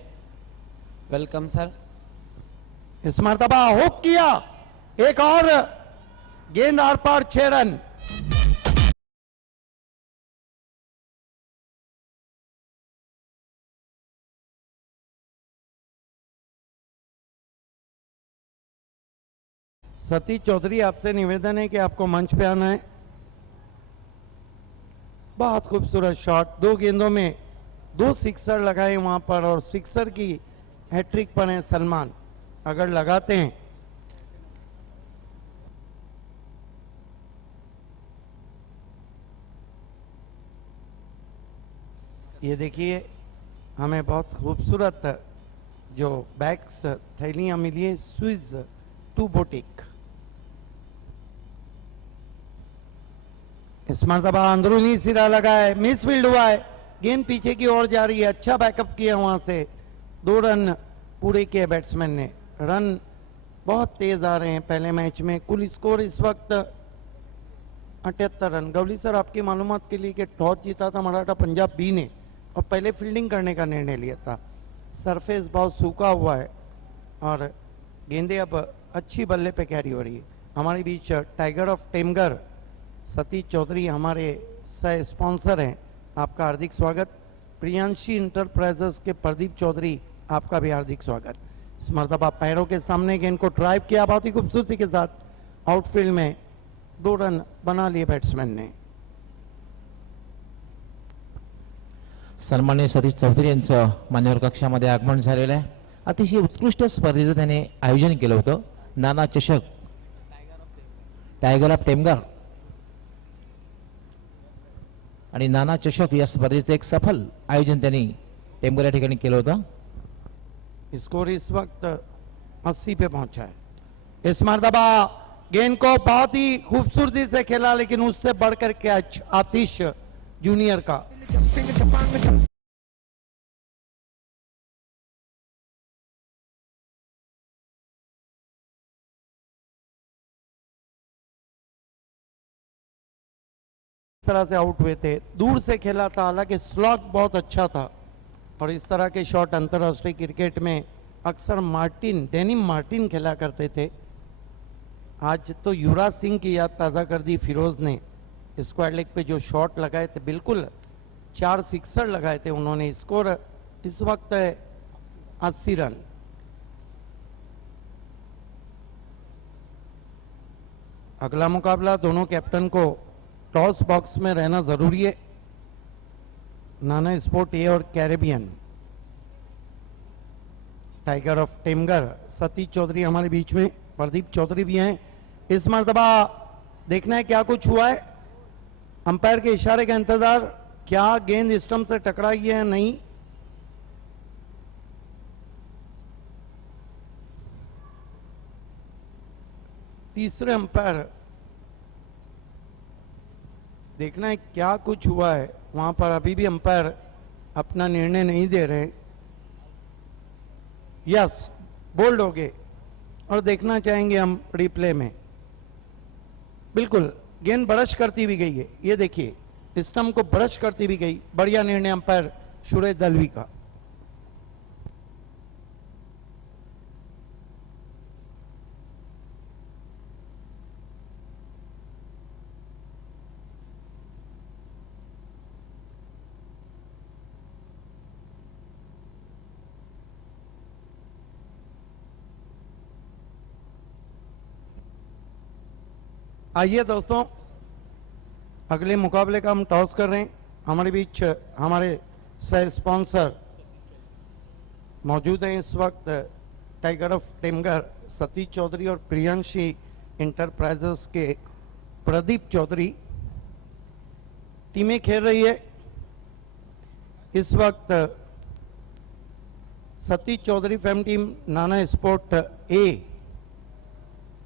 Welcome sir. इस मरतबा हुक किया, एक और गेंद आर पार, 6 रन। सतीश चौधरी, आपसे निवेदन है कि आपको मंच पे आना है। बहुत खूबसूरत शॉट, 2 गेंदों में 2 सिक्सर लगाए वहां पर, और सिक्सर की हैट्रिक पर है सलमान। अगर लगाते हैं ये देखिए, हमें बहुत खूबसूरत जो बैग्स थैलियां मिली है स्विस टू बोटिक। इस मरतबा अंदरूनी सिरा लगा है, मिस फील्ड हुआ है, गेंद पीछे की ओर जा रही है। अच्छा बैकअप किया वहां से, 2 रन पूरे किए बैट्समैन ने। रन बहुत तेज आ रहे हैं पहले मैच में। कुल स्कोर इस वक्त 78 रन। गवली सर, आपकी मालूमात के लिए कि टॉस जीता था मराठा पंजाब बी ने, और पहले फील्डिंग करने का निर्णय लिया था। सरफेस बहुत सूखा हुआ है और गेंदें अब अच्छी बल्ले पे कैरी हो रही है। हमारे बीच टाइगर ऑफ टेमगर सतीश चौधरी हमारे सह स्पॉन्सर हैं, आपका हार्दिक स्वागत। प्रियांशी इंटरप्राइजेस के प्रदीप चौधरी, आपका भी हार्दिक स्वागत। इस मरतबा पैरों के सामने गेंद को ड्राइव किया बहुत ही खूबसूरती के साथ, आउटफील्ड में 2 रन बना लिए बैट्समैन ने। सन्माननीय सतीश चौधरी यांचं मान्यवर कक्षामध्ये आगमन झालेलं आहे। अतिशय उत्कृष्ट स्पर्धेचं त्याने आयोजन केलं होतं, नाना चषक टायगर ऑफ टेमगर आणि नाना चषक या स्पर्धेचं एक सफल आयोजन त्यांनी टेमगर या ठिकाणी केलं होतं। स्कोर इस वक्त 80 पे पहुंचा है। इस मरतबा गेंद को बहुत ही खूबसूरती से खेला, लेकिन उससे बढ़कर कैच आतिश जूनियर का। इस तरह से आउट हुए थे, दूर से खेला था, हालांकि स्लॉग बहुत अच्छा था और इस तरह के शॉट अंतर्राष्ट्रीय क्रिकेट में अक्सर डेनिम मार्टिन खेला करते थे। आज तो युवराज सिंह की याद ताज़ा कर दी फिरोज ने। स्क्वायर लेग पे जो शॉट लगाए थे, बिल्कुल 4 सिक्सर लगाए थे उन्होंने। स्कोर इस वक्त है 80 रन। अगला मुकाबला दोनों कैप्टन को टॉस बॉक्स में रहना जरूरी है। नाना स्पोर्ट ए और Caribbean. Tiger of Temghar Satish Chaudhary हमारे बीच में, प्रदीप चौधरी भी हैं। इस मरतबा देखना है क्या कुछ हुआ है। अंपायर के इशारे का इंतजार, क्या गेंद स्टंप से टकराई है या नहीं। तीसरे अंपायर, देखना है क्या कुछ हुआ है वहां पर। अभी भी अंपायर अपना निर्णय नहीं दे रहे। यस, बोल्ड हो गए और देखना चाहेंगे हम रिप्ले में। बिल्कुल गेंद ब्रश करती भी गई है, ये देखिए स्टंप को ब्रश करती भी गई। बढ़िया निर्णय अंपायर सुरेश दलवी का। आइए दोस्तों, अगले मुकाबले का हम टॉस कर रहे हैं। हमारे बीच हमारे सह स्पॉन्सर मौजूद हैं इस वक्त। टाइगर ऑफ टेमगर सतीश चौधरी और प्रियांशी इंटरप्राइजेस के प्रदीप चौधरी टीमें खेल रही है। इस वक्त Satish Chaudhary fam team Nana sport A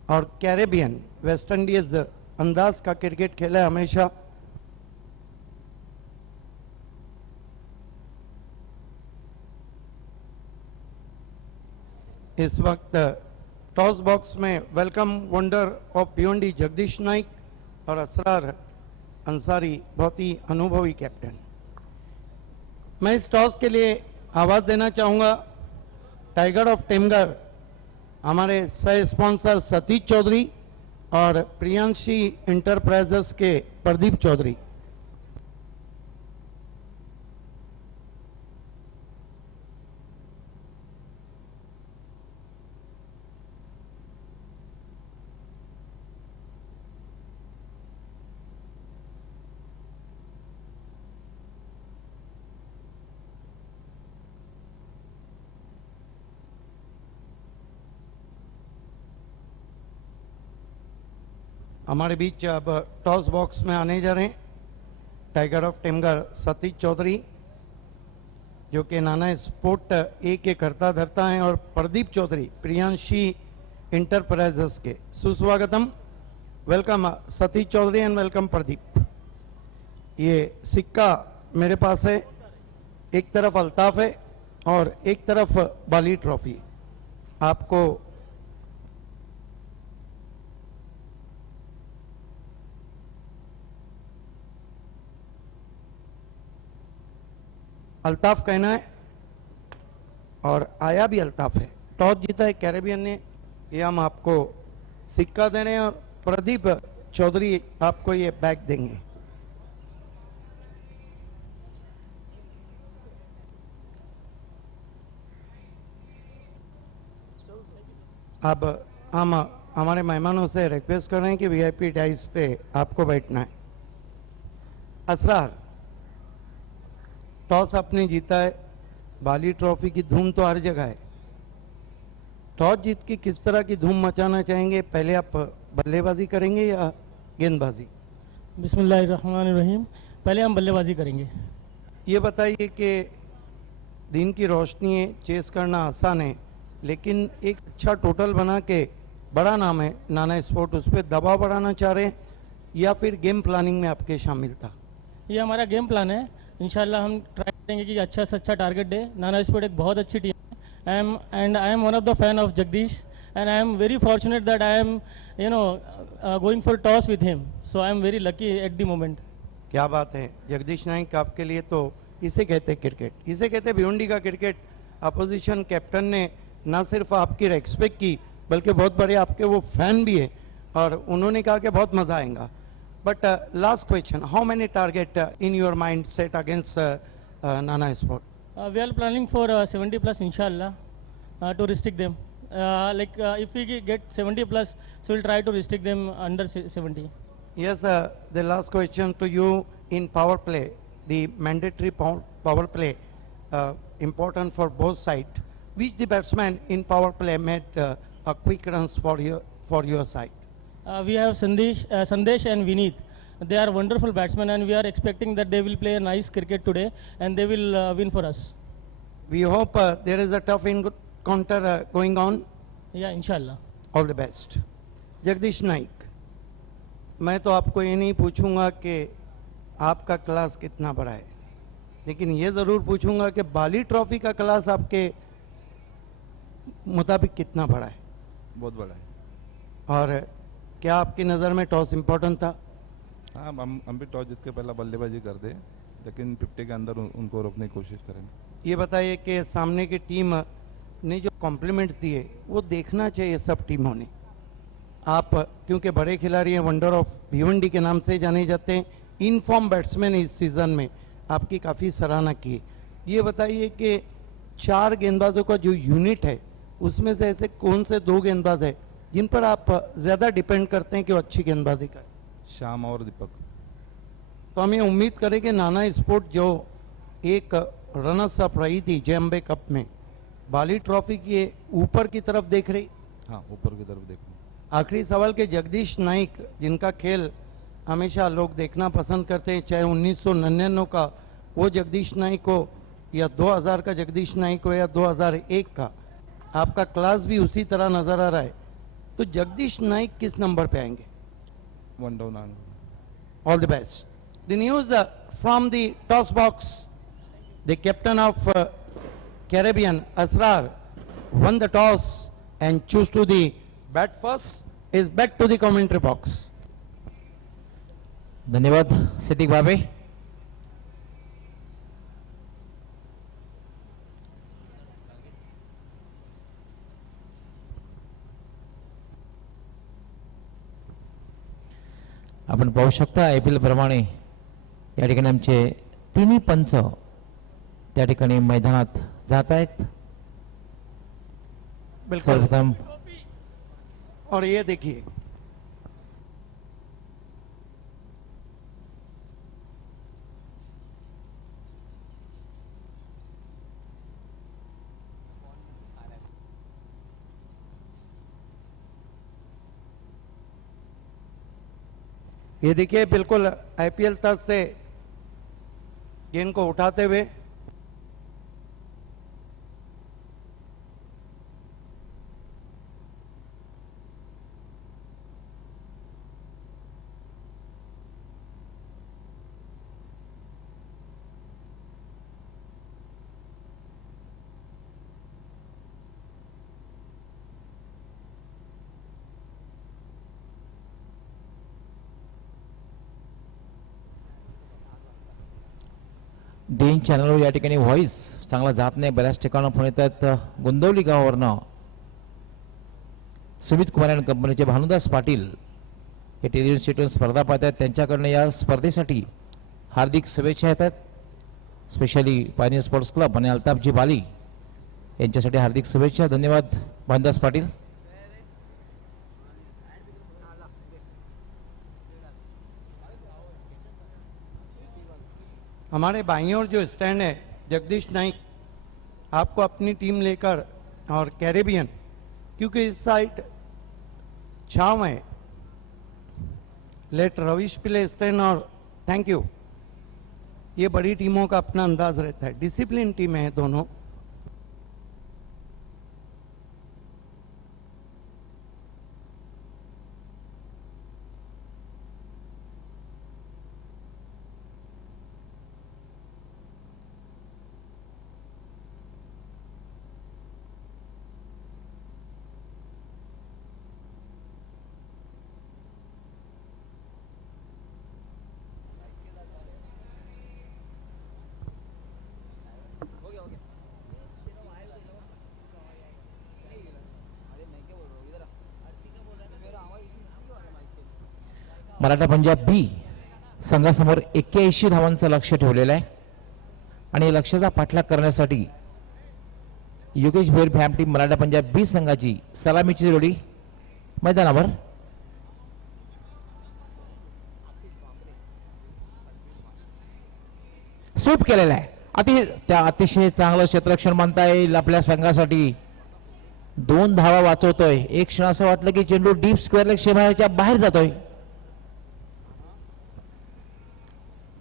और कैरेबियन वेस्ट इंडीज अंदाज का क्रिकेट खेला है हमेशा। इस वक्त टॉस बॉक्स में welcome wonder of Bhiwandi Jagdish Naik और असरार अंसारी, बहुत ही अनुभवी कैप्टन। मैं इस टॉस के लिए आवाज देना चाहूंगा टाइगर ऑफ टेमगर हमारे सह स्पॉन्सर सतीश चौधरी और प्रियांशी इंटरप्राइजेस के प्रदीप चौधरी। हमारे बीच अब टॉस बॉक्स में आने जा रहे हैं टाइगर ऑफ टेमगर सतीश चौधरी, जो कि नाना स्पोर्ट ए के कर्ता धर्ता हैं, और प्रदीप चौधरी प्रियांशी इंटरप्राइजेस के। सुस्वागतम, welcome Satish Chaudhary and welcome Pradeep. ये सिक्का मेरे पास है, एक तरफ अल्ताफ है और एक तरफ बाली ट्रॉफी। आपको अल्ताफ कहना है और आया भी अल्ताफ है। टॉस जीता है कैरेबियन ने, ये हम आपको सिक्का दे रहे हैं और प्रदीप चौधरी आपको ये बैग देंगे। अब हम हमारे मेहमानों से रिक्वेस्ट कर रहे हैं कि वीआईपी डाइस पे आपको बैठना है। असरार, टॉस आपने जीता है, बाली ट्रॉफी की धूम तो हर जगह है। टॉस जीत के किस तरह की धूम मचाना चाहेंगे? पहले आप बल्लेबाजी करेंगे या गेंदबाजी? बिस्मिल्लाहिर्रहमानिर्रहीम। पहले हम बल्लेबाजी करेंगे। ये बताइए कि दिन की रोशनी है, चेस करना आसान है, लेकिन एक अच्छा टोटल बना के, बड़ा नाम है नाना स्पोर्ट, उस पर दबाव बढ़ाना चाह रहे हैं या फिर गेम प्लानिंग में आपके शामिल था? ये हमारा गेम प्लान है। इंशाल्लाह हम ट्राई करेंगे कि अच्छा से अच्छा टारगेट दे। नाना स्पोर्ट एक बहुत अच्छी टीम है। I am one of the fan of Jagdish and I am very fortunate that I am going for toss with him, so I am very lucky at the moment. क्या बात है जगदीश नाइक, आपके लिए तो इसे कहते हैं क्रिकेट, इसे कहते हैं भिवंडी का क्रिकेट। अपोजिशन कैप्टन ने ना सिर्फ आपकी रेस्पेक्ट की बल्कि बहुत बड़े आपके वो फैन भी है और उन्होंने कहा कि बहुत मज़ा आएगा। But last question, how many target in your mind set against Nana sport? We are planning for 70 plus inshallah to restrict them. If we get 70 plus, so we'll try to restrict them under 70. Yes, the last question to you in power play, the mandatory power play, important for both sides. Which the batsman in power play made a quick runs for your side? We have Sandesh and Vineet. They are wonderful batsmen and we are expecting that they will play a nice cricket today and they will win for us. We hope there is a tough encounter going on. Yeah, inshallah. All the best. Jagdish Naik, मैं तो आपको ये नहीं पूछूंगा कि आपका class कितना बड़ा है, लेकिन ये ज़रूर पूछूंगा कि बाली ट्रॉफी का क्लास आपके मुताबिक कितना बड़ा है? बहुत बड़ा है। और क्या आपकी नज़र में टॉस इम्पोर्टेंट था? हाँ, हम भी टॉस जीत के पहला बल्लेबाजी कर दे, लेकिन 50 के अंदर उनको रोकने की कोशिश करेंगे। ये बताइए कि सामने की टीम ने जो कॉम्प्लीमेंट्स दिए वो देखना चाहिए सब टीमों ने। आप क्योंकि बड़े खिलाड़ी हैं, वंडर ऑफ भिवंडी के नाम से जाने जाते हैं, इन फॉर्म बैट्समैन इस सीज़न में आपकी काफ़ी सराहना की। ये बताइए कि 4 गेंदबाजों का जो यूनिट है उसमें से ऐसे कौन से 2 गेंदबाज है जिन पर आप ज़्यादा डिपेंड करते हैं कि वो अच्छी गेंदबाजी करें? श्याम और दीपक। तो हम ये उम्मीद करें कि नाना स्पोर्ट जो एक रनर्स अप रही थी जे अम्बे कप में, बाली ट्रॉफी के ऊपर की तरफ देख रही। हाँ, ऊपर की तरफ देखना। आखिरी सवाल के जगदीश नाइक, जिनका खेल हमेशा लोग देखना पसंद करते हैं, चाहे 1999 का वो जगदीश नाइक हो या 2000 का जगदीश नाइक हो या 2001 का, आपका क्लास भी उसी तरह नजर आ रहा है। तो जगदीश नाइक किस नंबर पे आएंगे? 1 down. All the best. The news from the toss box, the captain of Caribbean, Asrar, won the toss and chose to the bat first, is back to the commentary box. धन्यवाद सिद्दीक भाभी। आपण पाहू शकता IPL प्रमाणे या ठिकाणी आमचे तिन्ही पंच त्या ठिकाणी मैदानात जात आहेत। बिल्कुल। सर्वप्रथम और ये देखिए, ये देखिए बिल्कुल IPL तक से गेंद को उठाते हुए डेन चॅनलवर या ठिकाणी व्हॉइस चांगला जात नाही, बऱ्याच ठिकाणं फोन येतात. गुंदवली गावावरनं सुमित कुमार अँड कंपनीचे भानुदास पाटील हे टेलिव्हिजन सेटवर स्पर्धा पाहतात. त्यांच्याकडनं या स्पर्धेसाठी हार्दिक शुभेच्छा येतात. स्पेशली पायनियर स्पोर्ट्स क्लब आणि अल्ताफजी बाली यांच्यासाठी हार्दिक शुभेच्छा. धन्यवाद भानुदास पाटील. हमारे बाईं ओर जो स्टैंड है जगदीश नाइक, आपको अपनी टीम लेकर और कैरेबियन, क्योंकि इस साइड छाव है, लेट रविश प्ले स्टैंड और थैंक यू. ये बड़ी टीमों का अपना अंदाज रहता है, डिसिप्लिन टीम है दोनों. मराठा पंजाब बी संघासमोर 81 धावांचं लक्ष ठेवलेलं आहे आणि लक्ष्याचा पाठलाग करण्यासाठी Yogesh Bhoir fam team Maratha Punjab B संघाची सलामीची जोडी मैदानावर. स्वीप केलेला आहे. अतिशय चांगलं क्षेत्ररक्षण मानता येईल आपल्या संघासाठी. 2 धावा वाचवतोय. एक क्षण असं वाटलं की चेंडू डीप स्क्वेअर लेग क्षेत्राच्या बाहेर जातोय.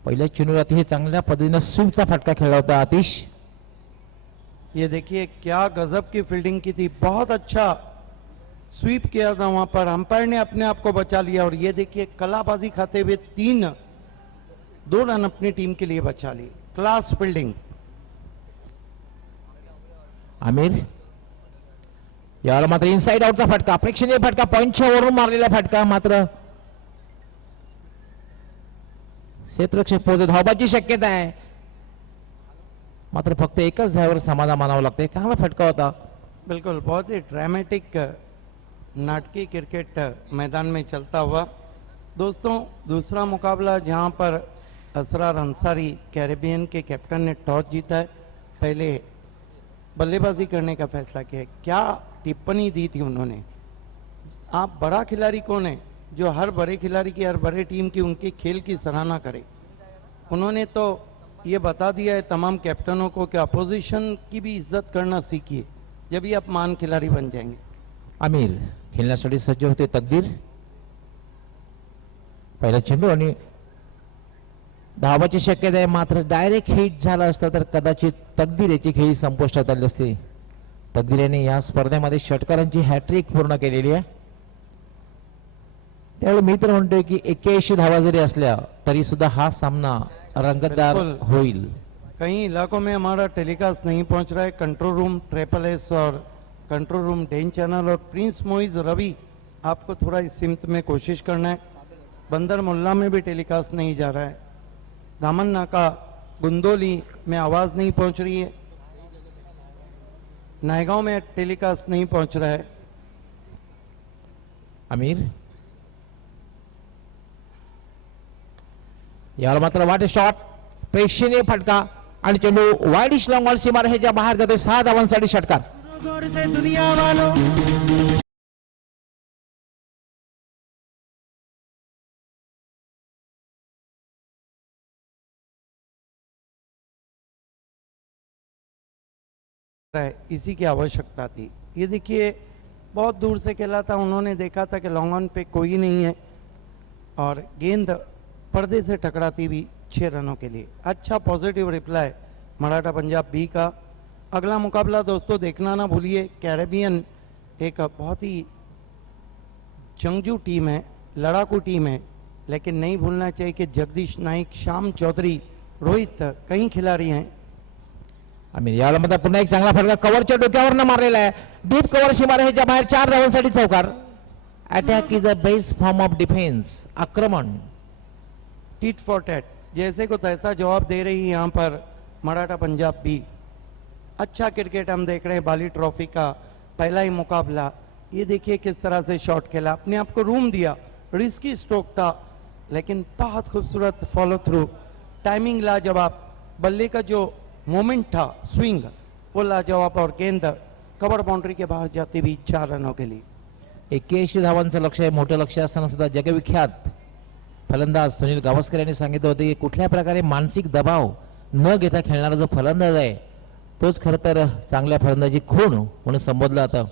पहिल्या चेंडूवर अतिशय चांगल्या पद्धतीने स्वीपचा फटका खेळला होता आतिश. ये देखिए क्या गजब की फील्डिंग की थी, बहुत अच्छा स्वीप किया था वहां पर, अंपायर ने अपने आप को बचा लिया. और ये देखिए कलाबाजी खाते हुए 2 रन अपनी टीम के लिए बचा ली. Class fielding. आमिर याला मात्र इनसाइड आउटचा फटका, प्रेक्षणीय फटका, पॉइंटच्या वरून मारलेला फटका. मात्र क्षेत्ररक्षक पोहोचत धावबाची शक्यता आहे. मात्र फक्त एकच धावेवर समाधान मानावं लागतंय. चांगला फटका होता. बिल्कुल बहुत ही ड्रामेटिक नाटकीय क्रिकेट मैदान में चलता हुआ. दोस्तों दूसरा मुकाबला जहां पर असरार अंसारी कैरेबियन के कैप्टन ने टॉस जीता है, पहले बल्लेबाजी करने का फैसला किया. क्या टिप्पणी दी थी उन्होंने. आप बड़ा खिलाड़ी कौन है जो हर बड़े खिलाड़ी की, हर बड़े टीम की, उनके खेल की सराहना करे. उन्होंने तो ये बता दिया है तमाम कैप्टनों को कि अपोजिशन की भी इज्जत करना सीखिए, जब ही आप महान खिलाड़ी बन जाएंगे. आमिर खेळण्यासाठी सज्ज होते. तकदीर पहिला चेंडू आणि धावाची शक्यता आहे. मात्र डायरेक्ट हिट झाला असता तर कदाचित तकदीर याची खेळी संपुष्टात आली असती. तकदीर याने या स्पर्धेमध्ये षटकारांची हॅट्रिक पूर्ण केलेली आहे. त्यावेळी मी तर म्हणतोय की 81 धावा जरी असल्या तरी सुद्धा हा सामना रंगतदार होईल. कई इलाकों में हमारा टेलीकास्ट नहीं पहुंच रहा है. कंट्रोल रूम ट्रिपल एस और कंट्रोल रूम डेन चैनल और प्रिंस मोइज रवि, आपको थोड़ा इस सिमत में कोशिश करना है. बंदर मुल्ला में भी टेलीकास्ट नहीं जा रहा है. दामन नाका गुंदोली में आवाज़ नहीं पहुंच रही है. नायगांव में टेलीकास्ट नहीं पहुंच रहा है. आमिर याला मात्र वाटे शॉट, प्रेक्षणीय फटका आणि चेंडू वाईडिश लॉंग ऑन सीमा ह्याच्या बाहेर जातोय. 6 धावांसाठी षटकार. गौर से दुनिया वालों, इसी की आवश्यकता थी. ये देखिए बहुत दूर से खेला था. उन्होंने देखा था कि लॉन्ग ऑन पे कोई नहीं है और गेंद पर्दे से टकराती हुई 6 रनों के लिए. अच्छा positive reply Maratha Punjab B का. अगला मुकाबला दोस्तों देखना ना भूलिए. कैरेबियन एक बहुत ही जंगजू टीम है, लड़ाकू टीम है, लेकिन नहीं भूलना चाहिए कि जगदीश नाइक, श्याम चौधरी, रोहित कई खिलाड़ी हैं. आमिर याला मात्र पुन्हा एक चांगला फटका कव्हरच्या डोक्यावरनं मारलेला आहे. डीप कव्हर सीमा ह्याच्या बाहेर 4 धावांसाठी चौकार. Attack is a best form of defence. आक्रमण टिट फॉर टैट, जैसे को तैसा जवाब दे रही यहाँ पर मराठा पंजाब बी। अच्छा क्रिकेट हम देख रहे हैं, बाली ट्रॉफी का पहला ही मुकाबला। ये देखिए किस तरह से शॉट खेला, अपने आप को रूम दिया, रिस्की स्ट्रोक था लेकिन बहुत खूबसूरत फॉलो थ्रू, टाइमिंग लाजवाब, बल्ले का जो मोमेंट था, स्विंग वो लाजवाब, और गेंद कवर बाउंड्री के बाहर जाती हुई 4 रनों के लिए। 81 धावांचं लक्ष आहे, मोठं लक्ष असताना सुद्धा जगविख्यात फलंदाज सुनील गावस्कर यांनी सांगितलं होतं की कुठल्या प्रकारे मानसिक दबाव न घेता खेळणारा जो फलंदाज आहे तोच खरं तर चांगल्या फलंदाजी खूण म्हणून संबोधलं जातं.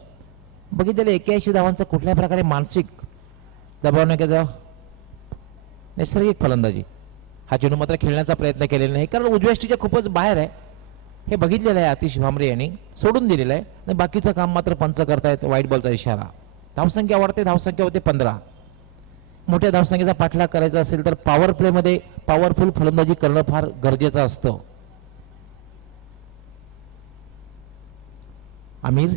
बघितलेलं 81 धावांचा कुठल्या प्रकारे मानसिक दबाव न घेता नैसर्गिक फलंदाजी. हा चेंडू मात्र खेळण्याचा प्रयत्न केलेला नाही कारण उजव्याष्टीच्या खूपच बाहेर आहे हे बघितलेलं आहे. आतिश भामरे यांनी सोडून दिलेलं आहे आणि बाकीचं काम मात्र पंच करतायत. वाईट बॉलचा इशारा. धावसंख्या वाढते, धावसंख्या होते 15. मोठ्या धावसंख्येचा पाठलाग करायचा असेल तर पॉवर प्ले मध्ये पॉवरफुल फलंदाजी करणं फार गरजेचं असतं. आमिर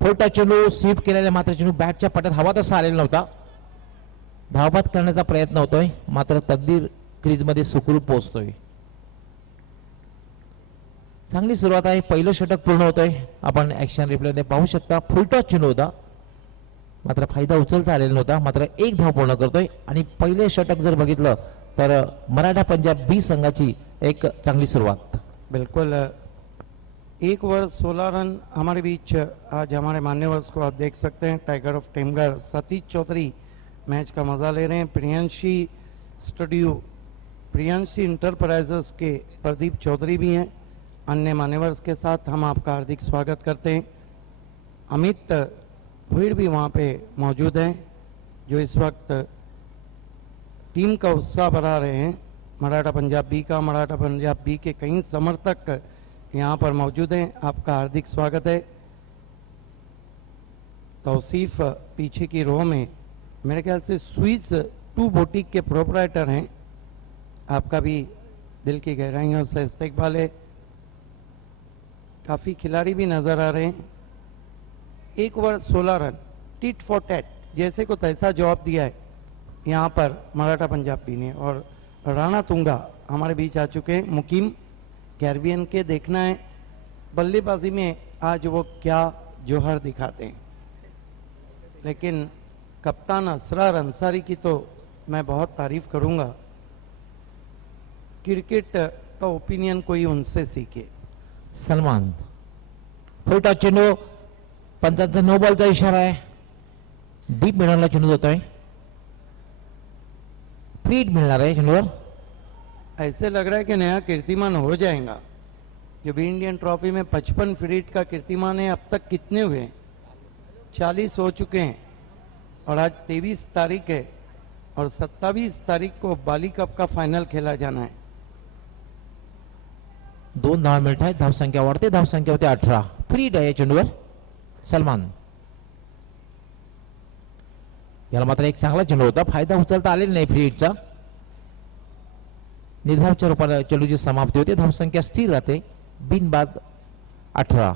फोटा चेंडू स्वीप केलेला, मात्र चेंडू बॅटच्या पट्यात हवा तसा आलेला नव्हता. धावबाद करण्याचा प्रयत्न होतोय मात्र तकदीर क्रीज मध्ये सुखरूप पोहोचतोय. चांगली सुरुवात आहे, पहिलं षटक पूर्ण होतोय. आपण ऍक्शन रिप्लेमध्ये पाहू शकता. फुलटॉस चेंडू होता मात्र फायदा उचलता आलेला नव्हता. मात्र एक धाव पूर्ण करतोय आणि पहिले षटक जर बघितलं तर मराठा पंजाब बी संघाची एक चांगली सुरुवात. बिल्कुल 1 ओवर 16 रन हमारे बीच आज हमारे मान्यवर्स को आप देख सकते हैं. Tiger of Temgarh Satish Chaudhary match का मजा ले रहे हैं. प्रियांशी स्टूडियो, प्रियांशी इंटरप्राइजेस के प्रदीप चौधरी भी हैं. अन्य मान्यवर्स के साथ हम आपका हार्दिक स्वागत करते हैं. अमित भीड़ भी वहाँ पे मौजूद हैं जो इस वक्त टीम का उत्साह बढ़ा रहे हैं. मराठा पंजाब बी का, मराठा पंजाब बी के कई समर्थक यहाँ पर मौजूद हैं. आपका हार्दिक स्वागत है. तौसीफ पीछे की रो में मेरे ख्याल से स्विस 2 बोटिक के प्रोपराइटर हैं. आपका भी दिल की गहराइयों से इस्तकबाल है. काफ़ी खिलाड़ी भी नज़र आ रहे हैं. 1 over 16 run, tit for tat जैसे को तैसा जवाब दिया है यहाँ पर मराठा पंजाबी ने. और राणा तुंगा हमारे बीच आ चुके हैं, मुकीम कैरिबियन के. देखना है बल्लेबाजी में आज वो क्या जौहर दिखाते हैं. लेकिन कप्तान असरार अंसारी की तो मैं बहुत तारीफ करूंगा. क्रिकेट का ओपिनियन कोई उनसे सीखे. सलमान फुलटॉस चेंडू, पंचांचा नो बॉलचा इशारा आहे. डीप मिडलला चेंडू जातोय. फ्री हिट मिळणार आहे चेंडूवर. ऐसे लग रहा है कि नया कीर्तिमान हो जाएगा. जो भी इंडियन ट्रॉफी में 55 फ्री हिट का कीर्तिमान है, अब तक कितने हुए? 40 हो चुके हैं. और आज 23 तारीख है और 27 तारीख को बाली कप का फाइनल खेला जाना है. 2 धावा मिळत आहेत. धावसंख्या वाढते, धावसंख्या होते 18. फ्री हिट आहे चेंडूवर. सलमान याला मात्र एक चांगला चेंडू होता, फायदा उचलता आलेला नाही फ्री हिटचा. निर्धावच्या रूपाने चेंडूची समाप्ती होते. धावसंख्या स्थिर राहते. बिनबाद 18.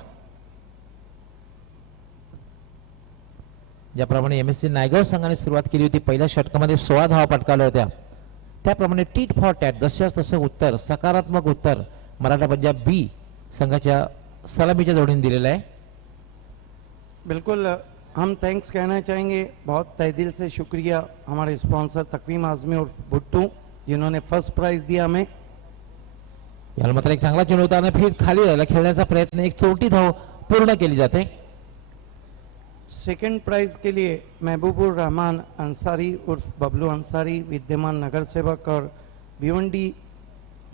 ज्याप्रमाणे एमएससी नायगाव संघाने सुरुवात केली होती, पहिल्या षटकामध्ये 16 धावा पटकावल्या होत्या, त्याप्रमाणे टीट फॉर टॅट जशाच तसं उत्तर, सकारात्मक उत्तर मराठा पंजाब बी संघाच्या सलामीच्या जोडीने दिलेलं आहे. बिल्कुल हम थैंक्स कहना चाहेंगे. बहुत तहे दिल से शुक्रिया हमारे स्पॉन्सर तकवीम आजमी और भुट्टू जिन्होंने फर्स्ट प्राइज दिया हमें. याला मात्र एक चांगला चेंडू होता आणि फिर खाली राहिला. खेळण्याचा प्रयत्न, एक चोटी धाव पूर्ण केली जाते. सेकंड प्राइज के लिए महबूबुर रहमान अंसारी उर्फ बबलू अंसारी, विद्यमान नगर सेवक और भिवंडी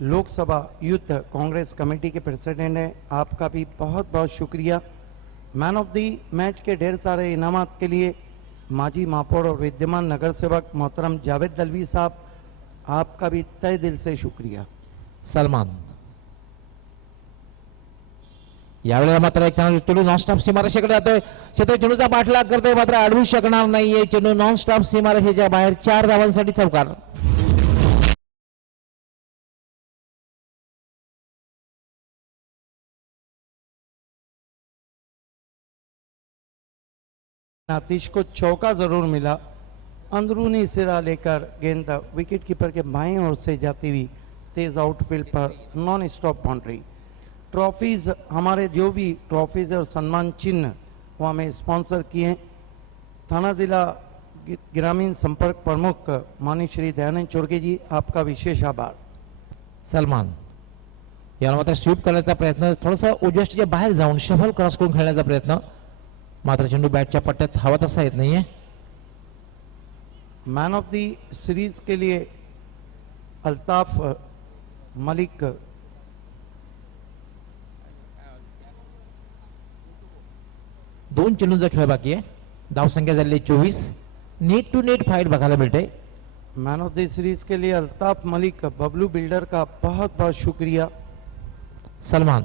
लोकसभा यूथ कांग्रेस कमेटी के प्रेसिडेंट हैं. आपका भी बहुत बहुत शुक्रिया. मैन ऑफ द मैच के ढेर सारे इनामात के लिए माजी महापौर और विद्यमान नगर सेवक मोहतरम जावेद दलवी साहब, आपका भी तहे दिल से शुक्रिया. सलमान यावेळेला मात्र एक चांगला चेंडू नॉनस्टॉप सीमारेषेकडे जातोय. क्षेत्र चेंडूचा पाठलाग करतोय मात्र अडवू शकणार नाहीये. चेंडू नॉनस्टॉप सीमारेषेच्या बाहेर. 4 धावांसाठी चौकार. आतिश को चौका जरूर मिला. अंदरूनी सिरा लेकर गेंद विकेट कीपर के बाएं ओर से जाती हुई तेज आउटफील्ड पर नॉन स्टॉप बाउंड्री। ट्रॉफीज, हमारे जो भी ट्रॉफीज और सम्मान चिन्ह वो हमें स्पॉन्सर किए। थाना जिला ग्रामीण संपर्क प्रमुख माननीय श्री दयानंद चोरगे जी, आपका विशेष आभार। सलमान याला मात्र स्वीप करण्याचा प्रयत्न, थोडासा उजव्या बाहेर जाऊन शफल क्रॉस करून खेळण्याचा प्रयत्न, मात्र चेंडू बॅटच्या पट्ट्यात हवा तसा येत नाहीये। मैन ऑफ द सीरीज के लिए अल्ताफ मलिक, दोन चेंडूंचा खेळ बाकी आहे, धावसंख्या झालेली 24, नेट टू नेट फाइट बघायला मिळते। मैन ऑफ द सीरीज के लिए अल्ताफ मलिक, बबलू बिल्डर का बहुत बहुत शुक्रिया। सलमान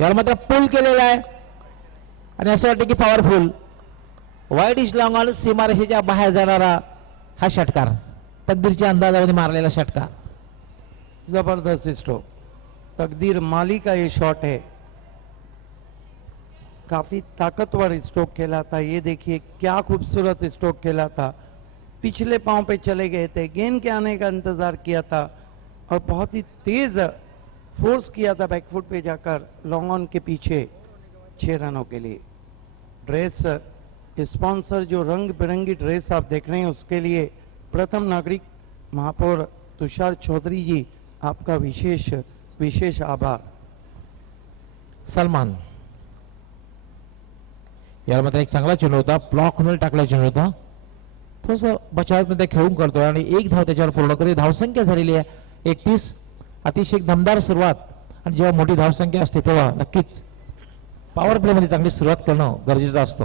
याला मात्र पुल केलेला आहे आणि असं वाटतं की powerful wide is long on सीमारेषेच्या बाहेर जाणारा हा षटकार, तकदीरच्या अंदाजामध्ये मारलेला षटकार। जबरदस्त स्ट्रोक, तकदीर माली का ये शॉट है, काफी ताकतवर स्ट्रोक खेला था। ये देखिए क्या खूबसूरत स्ट्रोक खेला था, पिछले पांव पे चले गए थे, गेंद के आने का इंतजार किया था और बहुत ही तेज फोर्स किया था बैकफुट पे जाकर लॉन्ग ऑन के पीछे 6 रनों के लिए। ड्रेस स्पॉन्सर जो रंग बिरंगी ड्रेस आप देख रहे हैं उसके लिए प्रथम नागरिक महापौर तुषार चौधरी जी, आपका विशेष विशेष आभार। सलमान याला मात्र एक चांगला चेंडू होता, ब्लॉक मध्ये टाकला चेंडू होता, थोडस बचावामध्ये खेळून करतोय आणि एक धाव त्याच्यावर पूर्ण करतोय। धावसंख्या झालेली आहे 31, अतिशय दमदार सुरुवात, आणि जेव्हा मोठी धावसंख्या असते तेव्हा नक्कीच पॉवर प्ले मध्ये चांगली सुरुवात करणं गरजेचं असतं।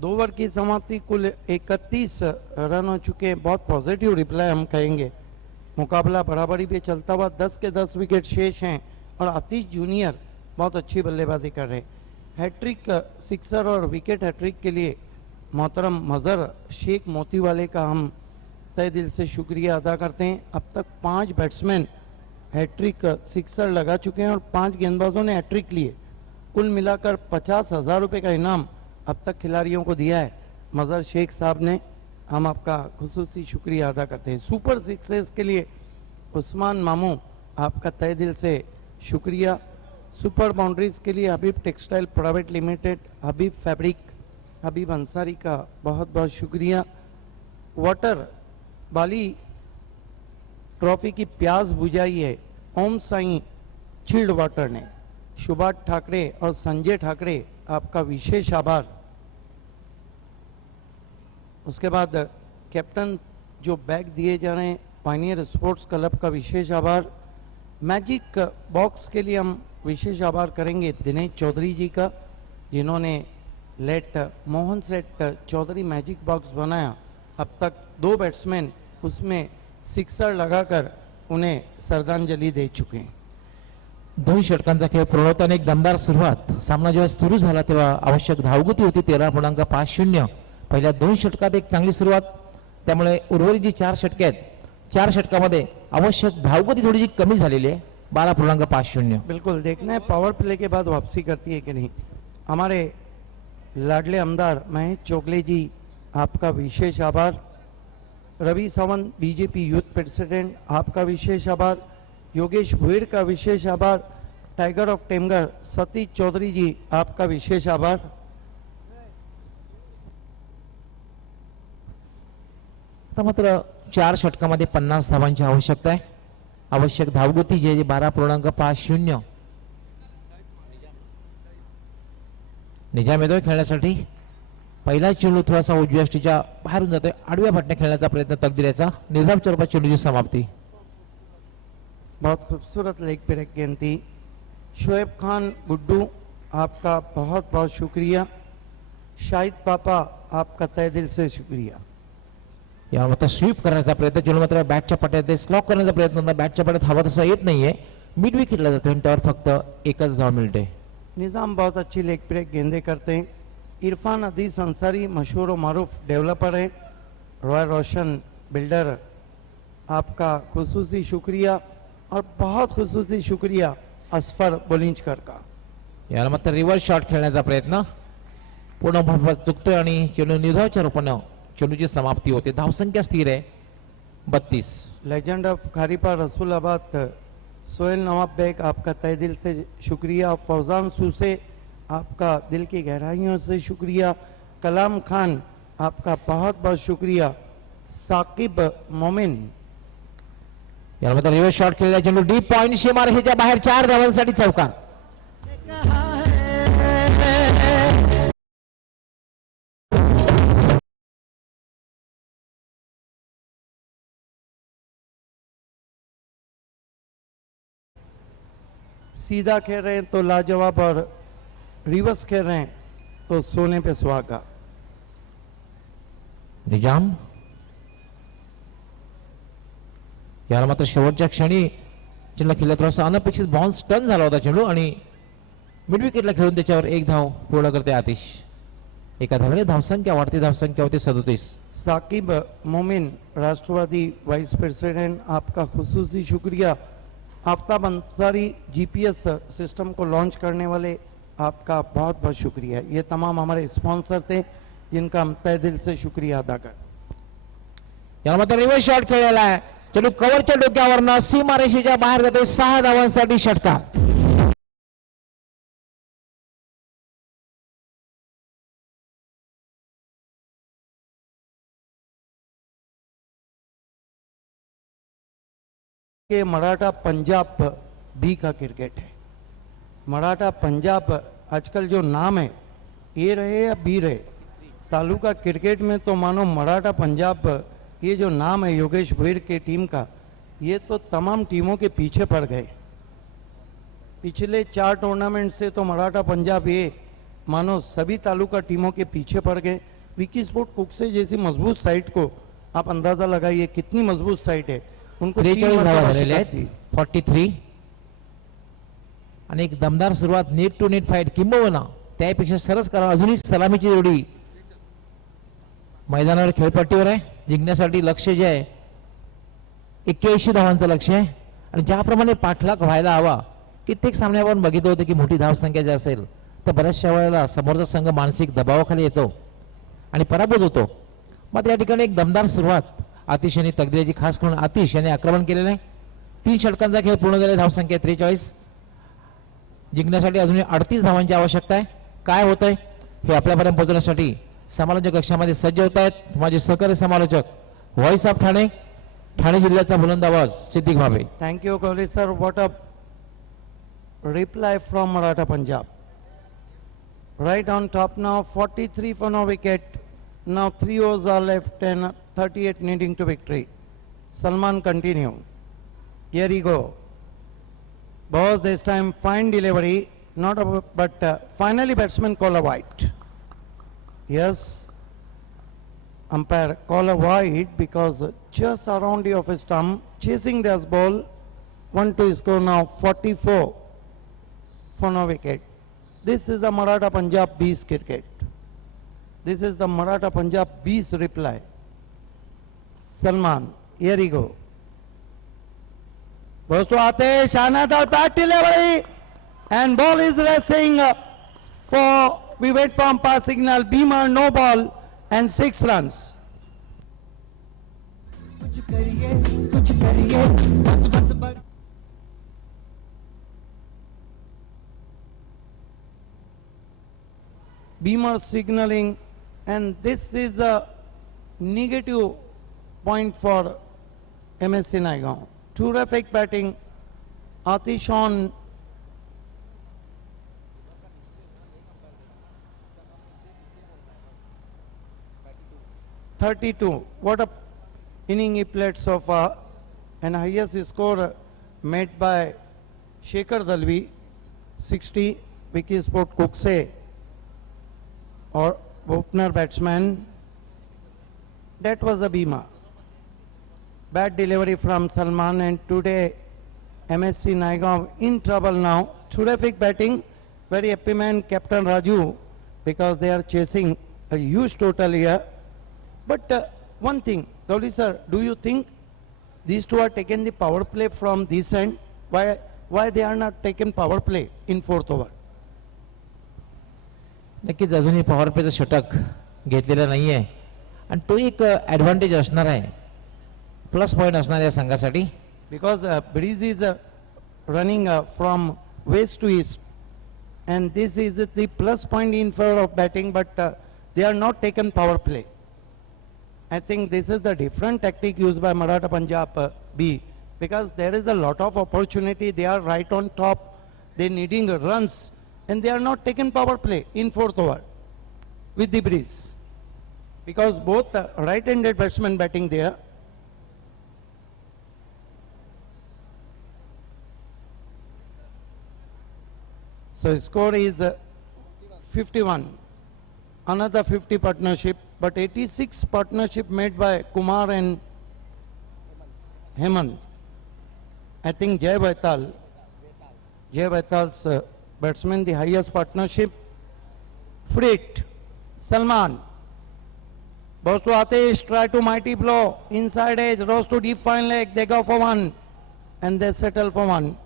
2 ओवर की समाप्ति, कुल 31 रन हो चुके हैं। बहुत पॉजिटिव रिप्लाई हम कहेंगे। मुकाबला बराबरी पे चलता हुआ 10 के 10 विकेट शेष हैं और आतिश जूनियर बहुत अच्छी बल्लेबाजी कर रहे हैं। हैट्रिक सिक्सर और विकेट हैट्रिक के लिए मोहतरम मज़र शेख मोतीवाले का हम तहे दिल से शुक्रिया अदा करते हैं। अब तक 5 बैट्समैन हैट्रिक सिक्सर लगा चुके हैं और 5 गेंदबाजों ने हैट्रिक लिए। कुल मिलाकर 50,000 रुपये का इनाम अब तक खिलाड़ियों को दिया है मज़र शेख साहब ने, हम आपका खुसूसी शुक्रिया अदा करते हैं। सुपर सिक्सेस के लिए उस्मान मामू, आपका तहे दिल से शुक्रिया। सुपर बाउंड्रीज के लिए हबीब टेक्सटाइल प्राइवेट लिमिटेड, हबीब फैब्रिक, हबीब अंसारी का बहुत बहुत शुक्रिया। वाटर बाली ट्रॉफी की प्यास बुझाई है ओम साई चिल्ड वाटर ने, सुभाष ठाकरे और संजय ठाकरे, आपका विशेष आभार। उसके बाद कैप्टन जो बैग दिए जा रहे हैं पायनियर स्पोर्ट्स क्लब का विशेष आभार। मैजिक बॉक्स के लिए हम विशेष आभार करेंगे दिनेश चौधरी जी का, जिन्होंने लेट मोहन सेठ चौधरी मैजिक बॉक्स बनाया। अब तक 2 बैट्समैन उसमें सिक्सर लगाकर उन्हें श्रद्धांजलि दे चुके हैं। 2 षटकांचा खेळ पूर्ण होताना एक दमदार सुरुवात, सामना जेव्हा सुरू झाला तेव्हा आवश्यक धावगती होती 13.50। पहिल्या 2 षटकात एक चांगली सुरुवात, त्यामुळे उर्वरित जी 4 षटके आहेत 4 षटकामध्ये आवश्यक धावगती थोडीशी कमी झालेली आहे 12.50। बिल्कुल देखना है पावर प्ले के बाद वापसी करती है कि नहीं। हमारे लाडले आमदार महेश चोगले जी, आपका विशेष आभार। Ravi Sawant BJP youth president, आपका विशेष आभार। योगेश भुईर का विशेष आभार। टाइगर ऑफ टेमगर सतीश चौधरी जी, आपका विशेष आभार। आता मात्र 4 षटकामध्ये 50 धावांची आवश्यकता आहे। आवश्यक धावगती जी आहे 12.50। निजाम येतोय खेळण्यासाठी, पहिला चेंडू थोडासा उजव्या यष्टीच्या बाहेरून जातोय, आडव्या फाटणे खेळण्याचा प्रयत्न तकदीरेचा, निर्धाव स्वरूपात चेंडूची समाप्ती। बहुत खूबसूरत लेग ब्रेक गेंद थी। शोएब खान गुड्डू, आपका बहुत बहुत शुक्रिया। शाहिद पापा, आपका तहे दिल से शुक्रिया। या मात्र स्वीप करण्याचा प्रयत्न, चेंडू मात्र बॅटच्या पट्ट्यात स्लॉक करण्याचा प्रयत्न होता, बॅटच्या पट्ट्यात हवा तसा येत नाहीये, मिड विकेटला जातो आणि त्यावर फक्त एकच धाव मिळते। निज़ाम बहुत अच्छी लेग ब्रेक गेंदे करते हैं। इरफान अदीस अंसारी मशहूर व मारूफ डेवलपर है। रॉय रोशन बिल्डर, आपका खुसूसी शुक्रिया और बहुत खुसूसी शुक्रिया असफर बोलिंजकर का। याला मात्र रिव्हर्स शॉट खेळण्याचा प्रयत्न पूर्ण चुकतोय आणि चेंडू निर्धावच्या रूपाने चेंडूची समाप्ती होते। धावसंख्या स्थिर आहे 32। लेजेंड ऑफ खारीपा रसूलाबाद सोहेल नवाब बेग, आपका तहे दिल से शुक्रिया। फौजान सूसे, आपका दिल की गहराइयों से शुक्रिया। कलाम खान, आपका बहुत बहुत शुक्रिया। साकिब मोमिन, यामध्ये रिव्हर्स शॉट खेळला चेंडू डीप पॉइंट सीमारेषेच्या बाहेर 4 धावांसाठी चौकार। सीधा खेल रहे हैं तो लाजवाब, और रिवर्स खेल रहे हैं तो सोने पे सुहागा। निजाम याला मात्र शेवटच्या क्षणी चेंडू खेळला, थोडासा अनपेक्षित बाउन्स टर्न झाला होता चेंडू आणि मिड विकेटला खेळून त्याच्यावर 1 धाव पूर्ण करते आतिश। एका धावेने धावसंख्या वाढती, धावसंख्या होती 37। साकिब मोमिन, राष्ट्रवादी वाइस प्रेसिडेंट, आपका खुसूसी शुक्रिया। आफ्ताब अंसारी, जीपीएस सिस्टम को लॉन्च करने वाले, आपका बहुत बहुत शुक्रिया। ये तमाम हमारे स्पॉन्सर थे जिनका हम तहे दिल से शुक्रिया अदा कर। याला मात्र रिव्हर्स शॉट खेळलेला आहे, चेंडू कव्हरच्या डोक्यावरनं सीमारेषेच्या बाहेर जाते, 6 धावांसाठी षटकार। के मराठा पंजाब बी का क्रिकेट है। मराठा पंजाब आजकल जो नाम है, ए रहे या बी रहे, तालुका क्रिकेट में तो मानो मराठा पंजाब, ये जो नाम है योगेश भोईर के टीम का, ये तो तमाम टीमों के पीछे पड़ गए। पिछले 4 टूर्नामेंट से तो मराठा पंजाब ये मानो सभी तालुका टीमों के पीछे पड़ गए। विकी स्पोर्ट कुकसे जैसी मजबूत साइट को आप अंदाजा लगाइए कितनी मजबूत साइट है, उनको 43 धावा मरतबा झालेल्या शिकस्त दी। आहेत, 43। आणि एक दमदार सुरुवात, नेट टू नेट फाईट, किंबहुना त्यापेक्षा सरस करा अजूनही सलामीची जोडी मैदानावर खेळपट्टीवर आहे। जिंकण्यासाठी लक्ष्य जे आहे 81 धावांचं लक्ष्य आहे आणि ज्याप्रमाणे पाठलाग व्हायला हवा, कित्येक सामन्यावर आपण बघितलं होतं की मोठी धावसंख्या जी असेल तर बऱ्याचशा वेळेला समोरचा संघ मानसिक दबावाखाली येतो आणि पराभूत होतो। मात्र या ठिकाणी एक दमदार सुरुवात आतिश यांनी तकदीराची खास करून आतिश यांनी आक्रमण केलेलं आहे। 3 षटकांचा खेळ पूर्ण झाले, धावसंख्या 43। जिंकण्यासाठी अजूनही 38 धावांची आवश्यकता आहे। काय होतंय हे आपल्यापर्यंत पोहोचण्यासाठी समालोचक कक्षामध्ये सज्ज होत आहेत माझे सहकारी समालोचक, व्हॉइस ऑफ ठाणे, ठाणे जिल्ह्याचा बुलंद आवाज सिद्दीक भावे। Thank you, Kohli sir. What a reply from Maratha Punjab. Right on top now, 43 for no wicket. Now 3 overs are left and 38 needing to victory. Salman continue. Here he go. Boss this time fine delivery, not a, but finally batsman call a wide. Yes, umpire call a wide because just around the off stump, chasing this ball. 1-2 score now, 44 for no wicket. This is the Maratha Punjab B's cricket. This is the Maratha Punjab B's reply. Salman, here he go. Goes to Atesh, another bat delivery, and ball is racing for, we wait for umpire signal, Beamer, no ball, and 6 runs. Beamer signaling, and this is a negative point for MSC Naigaon. Terrific batting, Atish on. .32. What a inning he played so far, and highest score made by Shekhar Dalvi, 60. Vicky Sport Kukse or opener batsman. That was a Beamer. Bad delivery from Salman, and today MSC Naigaon in trouble now. Terrific batting, very happy man Captain Raju, because they are chasing a huge total here. But one thing, Gauli sir, do you think these two are taking the power play from this end? Why they are not taking power play in 4th over? नक्कीच अजूनही power प्लेचं षटक घेतलेलं नाहीये आणि तो एक advantage असणार आहे प्लस पॉईंट असणार या संघासाठी. because Breeze is running from west to east, and this is the plus point in favor of batting, but they are not taken power play. I think this is the different tactic used by Maratha Punjab B, because there is a lot of opportunity. They are right on top, they needing runs, and they are not taken power play in fourth over with the Breeze, because both right-handed batsmen batting there. So score is 51, another 50 partnership, but 86 partnership made by Kumar and Hemant. I think Jay Baital's batsman, the highest partnership. Frit, Salman, goes to Atish, try to mighty blow, inside edge, rose to deep fine leg, they go for one, and they settle for one.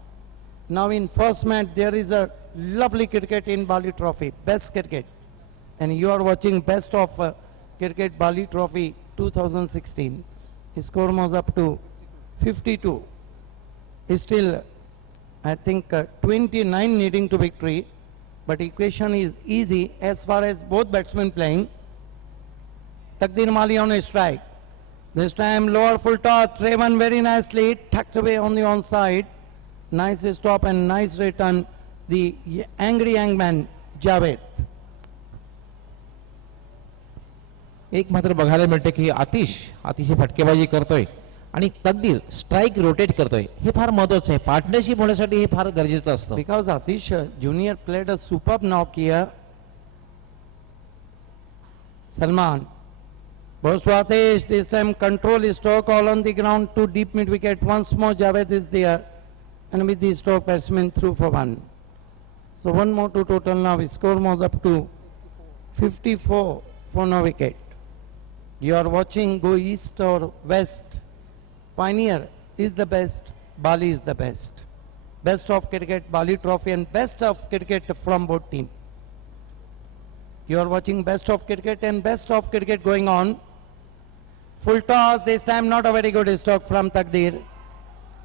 Now in first match, there is a lovely cricket in Bali Trophy, best cricket. And you are watching best of cricket Bali Trophy 2016. His score was up to 52. Still, I think 29 needing to victory, but equation is easy as far as both batsmen playing. Takdir Mali on a strike. This time lower full toss, Trevan very nicely, tucked away on the onside. Nice stop and nice return. The angry young man, Javed. एक मात्र बघायला मिळते की अतिशय फटकेबाजी करतोय आणि तकदीर strike rotate करतोय. हे फार महत्वाचं आहे. पार्टनरशिप होण्यासाठी हे फार गरजेचं असतं. Because Atish Junior played a superb knock here. Salman. Atish, this time control stroke all on the ground to deep mid wicket. Once more Javed is there. And with the stroke batsman through for one. So one more to total now. His score was up to 54 for no wicket. You are watching go east or west. Pioneer is the best. Bali is the best. Best of cricket, Bali Trophy, and best of cricket from both teams. You are watching best of cricket and best of cricket going on. Full toss, this time not a very good stroke from Takdir.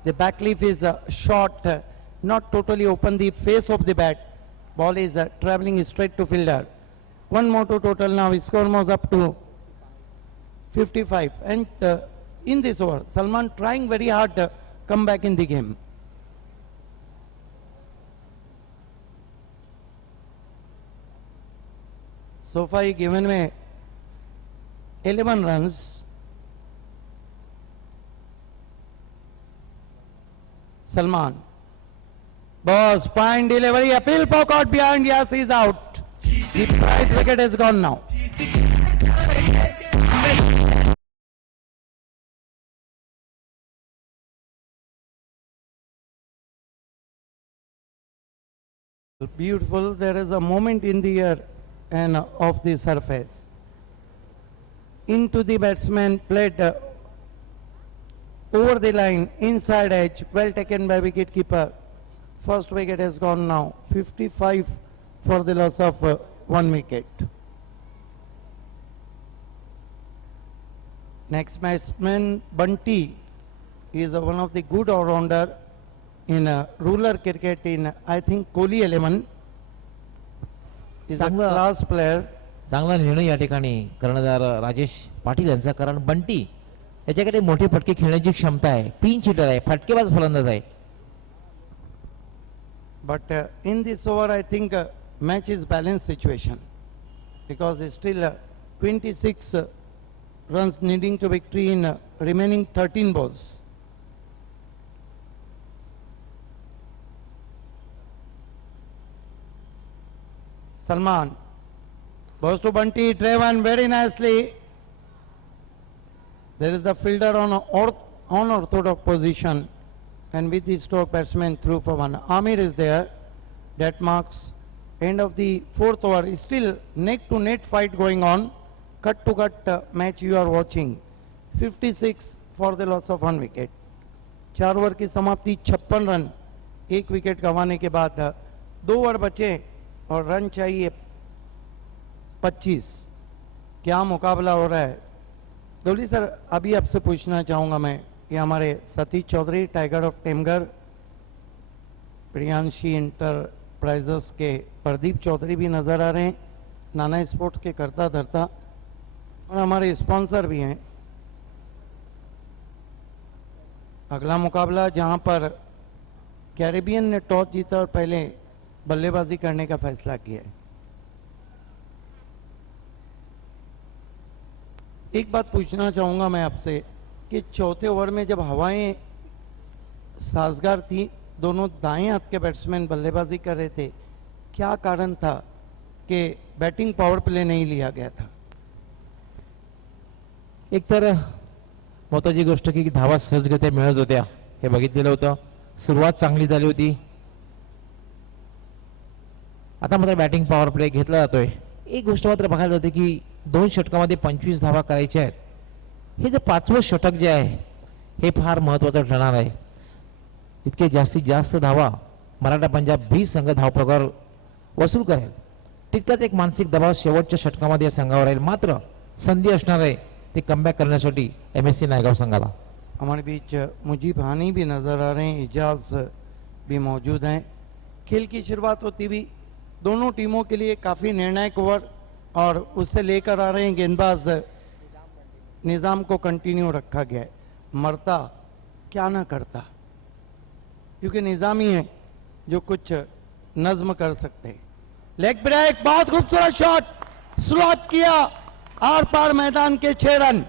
The back leaf is short, not totally open the face of the bat. Ball is travelling straight to fielder. One more to total now. His score was up to 55. And in this over, Salman trying very hard to come back in the game. So far he given me 11 runs. Salman. Boss, fine delivery, appeal for caught behind, yes, he's out. The prize wicket is gone now. Beautiful, there is a moment in the air and off the surface. Into the batsman, played over the line, inside edge, well taken by wicket keeper. First wicket has gone now, 55 for the loss of 1 wicket. Next batsman, Bunty, is one of the good all-rounder in rural cricket in, I think, Kohli 11. Is a class player. चांगला निर्णय या ठिकाणी कर्णधार राजेश पाटील यांचा. कारण बंटी याच्याकडे मोठे फटके खेळण्याची क्षमता आहे. पिंच हिटर आहे, फटकेबाज फलंदाज आहे. But in this over, I think match is balanced situation, because it's still 26 runs needing to victory in remaining 13 balls. Salman goes to Bunty, driven very nicely. There is the fielder on unorthodox position, and with the stroke batsman through for one. Amir is there. That marks end of the fourth over. Still neck to net fight going on. Cut to cut match you are watching. 56 for the loss of 1 wicket. 4 over की समाप्ति 56 run. 1 wicket गंवाने के बाद 2 over बचे और run चाहिए 25. क्या मुकाबला हो रहा है. डोली सर, अभी आपसे पूछना चाहूँगा मैं, ये हमारे Satish Chaudhary tiger of Temgar, Priyanshi enterprises के प्रदीप चौधरी भी नज़र आ रहे हैं, नाना स्पोर्ट्स के करता धरता, और हमारे स्पॉन्सर भी हैं। अगला मुकाबला जहां पर कैरेबियन ने टॉस जीता और पहले बल्लेबाजी करने का फैसला किया है। एक बात पूछना चाहूंगा मैं आपसे कि चौथे ओवर में जब हवाएं साजगार थी, दोनों दाएं हाथ के बैट्समैन बल्लेबाजी कर रहे थे, क्या कारण था कि बैटिंग पावर प्ले नहीं लिया गया था? एक तर महत्वाची गोष्ट की धावा सहजगत्या मिळत होत्या हे बघितलेलं होतं. सुरुवात चांगली झाली होती. आता मात्र बॅटिंग पॉवर प्ले घेतला जातोय. एक गोष्ट मात्र बघायला जाते की 2 षटकामध्ये 25 धावा करायच्या आहेत. हे जे 5वं षटक जे आहे हे फार महत्वाचं ठरणार आहे. जितके जास्तीत जास्त धावा मराठा पंजाब बी संघ धावप्रकार वसूल करेल तितकाच एक मानसिक दबाव शेवटच्या षटकामध्ये या संघावर राहील. मात्र संधी असणार आहे ते कमबॅक करण्यासाठी MSC नायगाव संघाला. हमारे बीच मुजीब हानी भी नज़र आ रहे हैं, इजाज भी मौजूद हैं। खेल की शुरुआत होती भी दोनों टीमों के लिए काफ़ी निर्णायक ओवर, और उससे लेकर आ रहे हैं गेंदबाज निज़ाम को कंटिन्यू रखा गया है। मरता क्या ना करता, क्योंकि निज़ाम ही है जो कुछ नज्म कर सकते हैं। लेग ब्रेक, बहुत खूबसूरत शॉट, स्लॉट किया आर पार मैदान के 6 रन।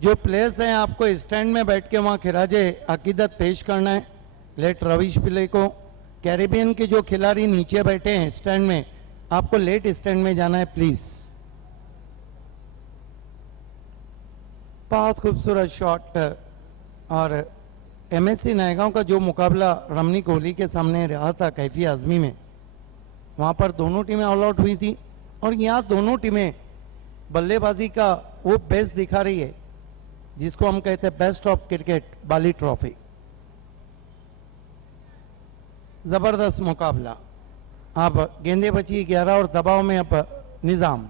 जो प्लेयर्स हैं आपको स्टैंड में बैठ के वहाँ खिराजे अकीदत पेश करना है। लेट रवीश पिल्ले को, कैरेबियन के जो खिलाड़ी नीचे बैठे हैं स्टैंड में, आपको लेट स्टैंड में जाना है प्लीज। बहुत खूबसूरत शॉट। और MSC नायगांव का जो मुकाबला रमनी कोहली के सामने रहा था कैफी आजमी में, वहाँ पर दोनों टीमें ऑल आउट हुई थी, और यहाँ दोनों टीमें बल्लेबाजी का वो बेस्ट दिखा रही है जिसको हम कहते हैं best of cricket, Bali trophy. जबरदस्त मुकाबला। अब गेंदे बची 11 और दबाव में अब निजाम,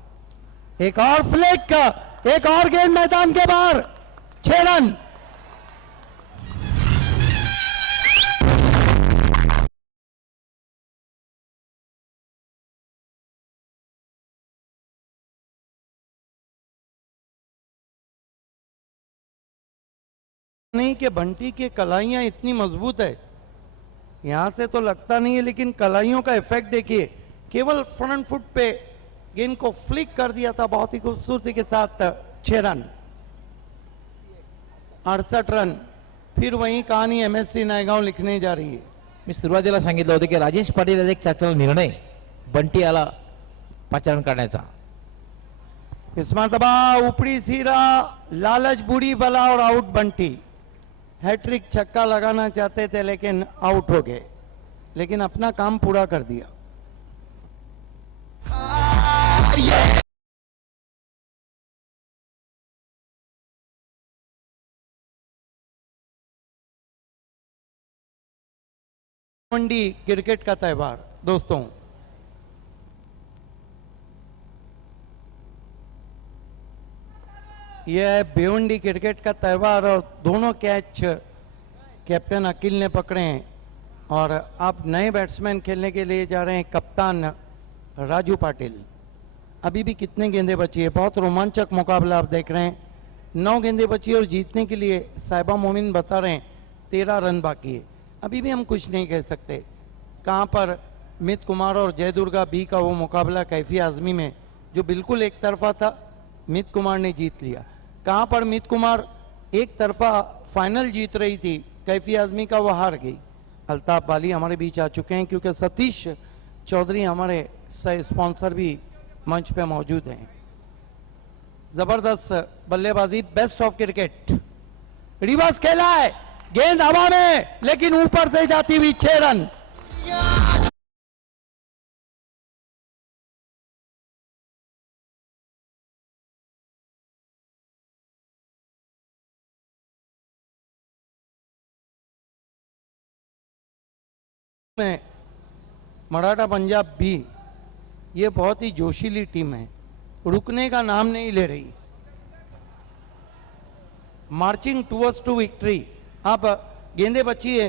एक और फ्लिक, एक और गेंद मैदान के बाहर, 6 रन। नहीं कि बंटी की कलाइयां इतनी मजबूत है, यहां से तो लगता नहीं है, लेकिन कलाइयों का इफेक्ट देखिए। केवल फ्रंट फुट पे गेंद को फ्लिक कर दिया था बहुत ही खूबसूरती के साथ। 6 रन, 68 रन। फिर वही कहानी MSC नायगांव लिखने जा रही है। मी सुरुवातीला सांगितलं होतं की राजेश पाटील याचा एक चांगला निर्णय बंटी याला पाचारण करण्याचा. इसमें दबा ऊपरी सीरा, लालच बुरी बला और आउट बंटी। हैट्रिक छक्का लगाना चाहते थे लेकिन आउट हो गए, लेकिन अपना काम पूरा कर दिया। मंडी क्रिकेट का त्यौहार दोस्तों, यह है भिवंडी क्रिकेट का त्यौहार, और दोनों कैच कैप्टन अकील ने पकड़े हैं। और अब नए बैट्समैन खेलने के लिए जा रहे हैं कप्तान राजू पाटिल। अभी भी कितने गेंदें बची है, बहुत रोमांचक मुकाबला आप देख रहे हैं। 9 गेंदें बची और जीतने के लिए साहिबा मोमिन बता रहे हैं 13 रन बाकी है। अभी भी हम कुछ नहीं कह सकते। कहाँ पर मित कुमार और जय दुर्गा बी का वो मुकाबला कैफी आजमी में जो बिल्कुल एक तरफा था, मित कुमार ने जीत लिया। कहाँ पर मित कुमार एक तरफा फाइनल जीत रही थी, कैफी आजमी का वो हार गई। अल्ताफ बाली हमारे बीच आ चुके हैं, क्योंकि सतीश चौधरी हमारे सह स्पॉन्सर भी मंच पे मौजूद हैं। जबरदस्त बल्लेबाजी, बेस्ट ऑफ क्रिकेट। रिवर्स खेला है, गेंद हवा में, लेकिन ऊपर से जाती हुई 6 रन। में मराठा पंजाब भी ये बहुत ही जोशीली टीम है, रुकने का नाम नहीं ले रही, मार्चिंग टूवर्ड्स टू विक्ट्री। अब गेंदे बची है,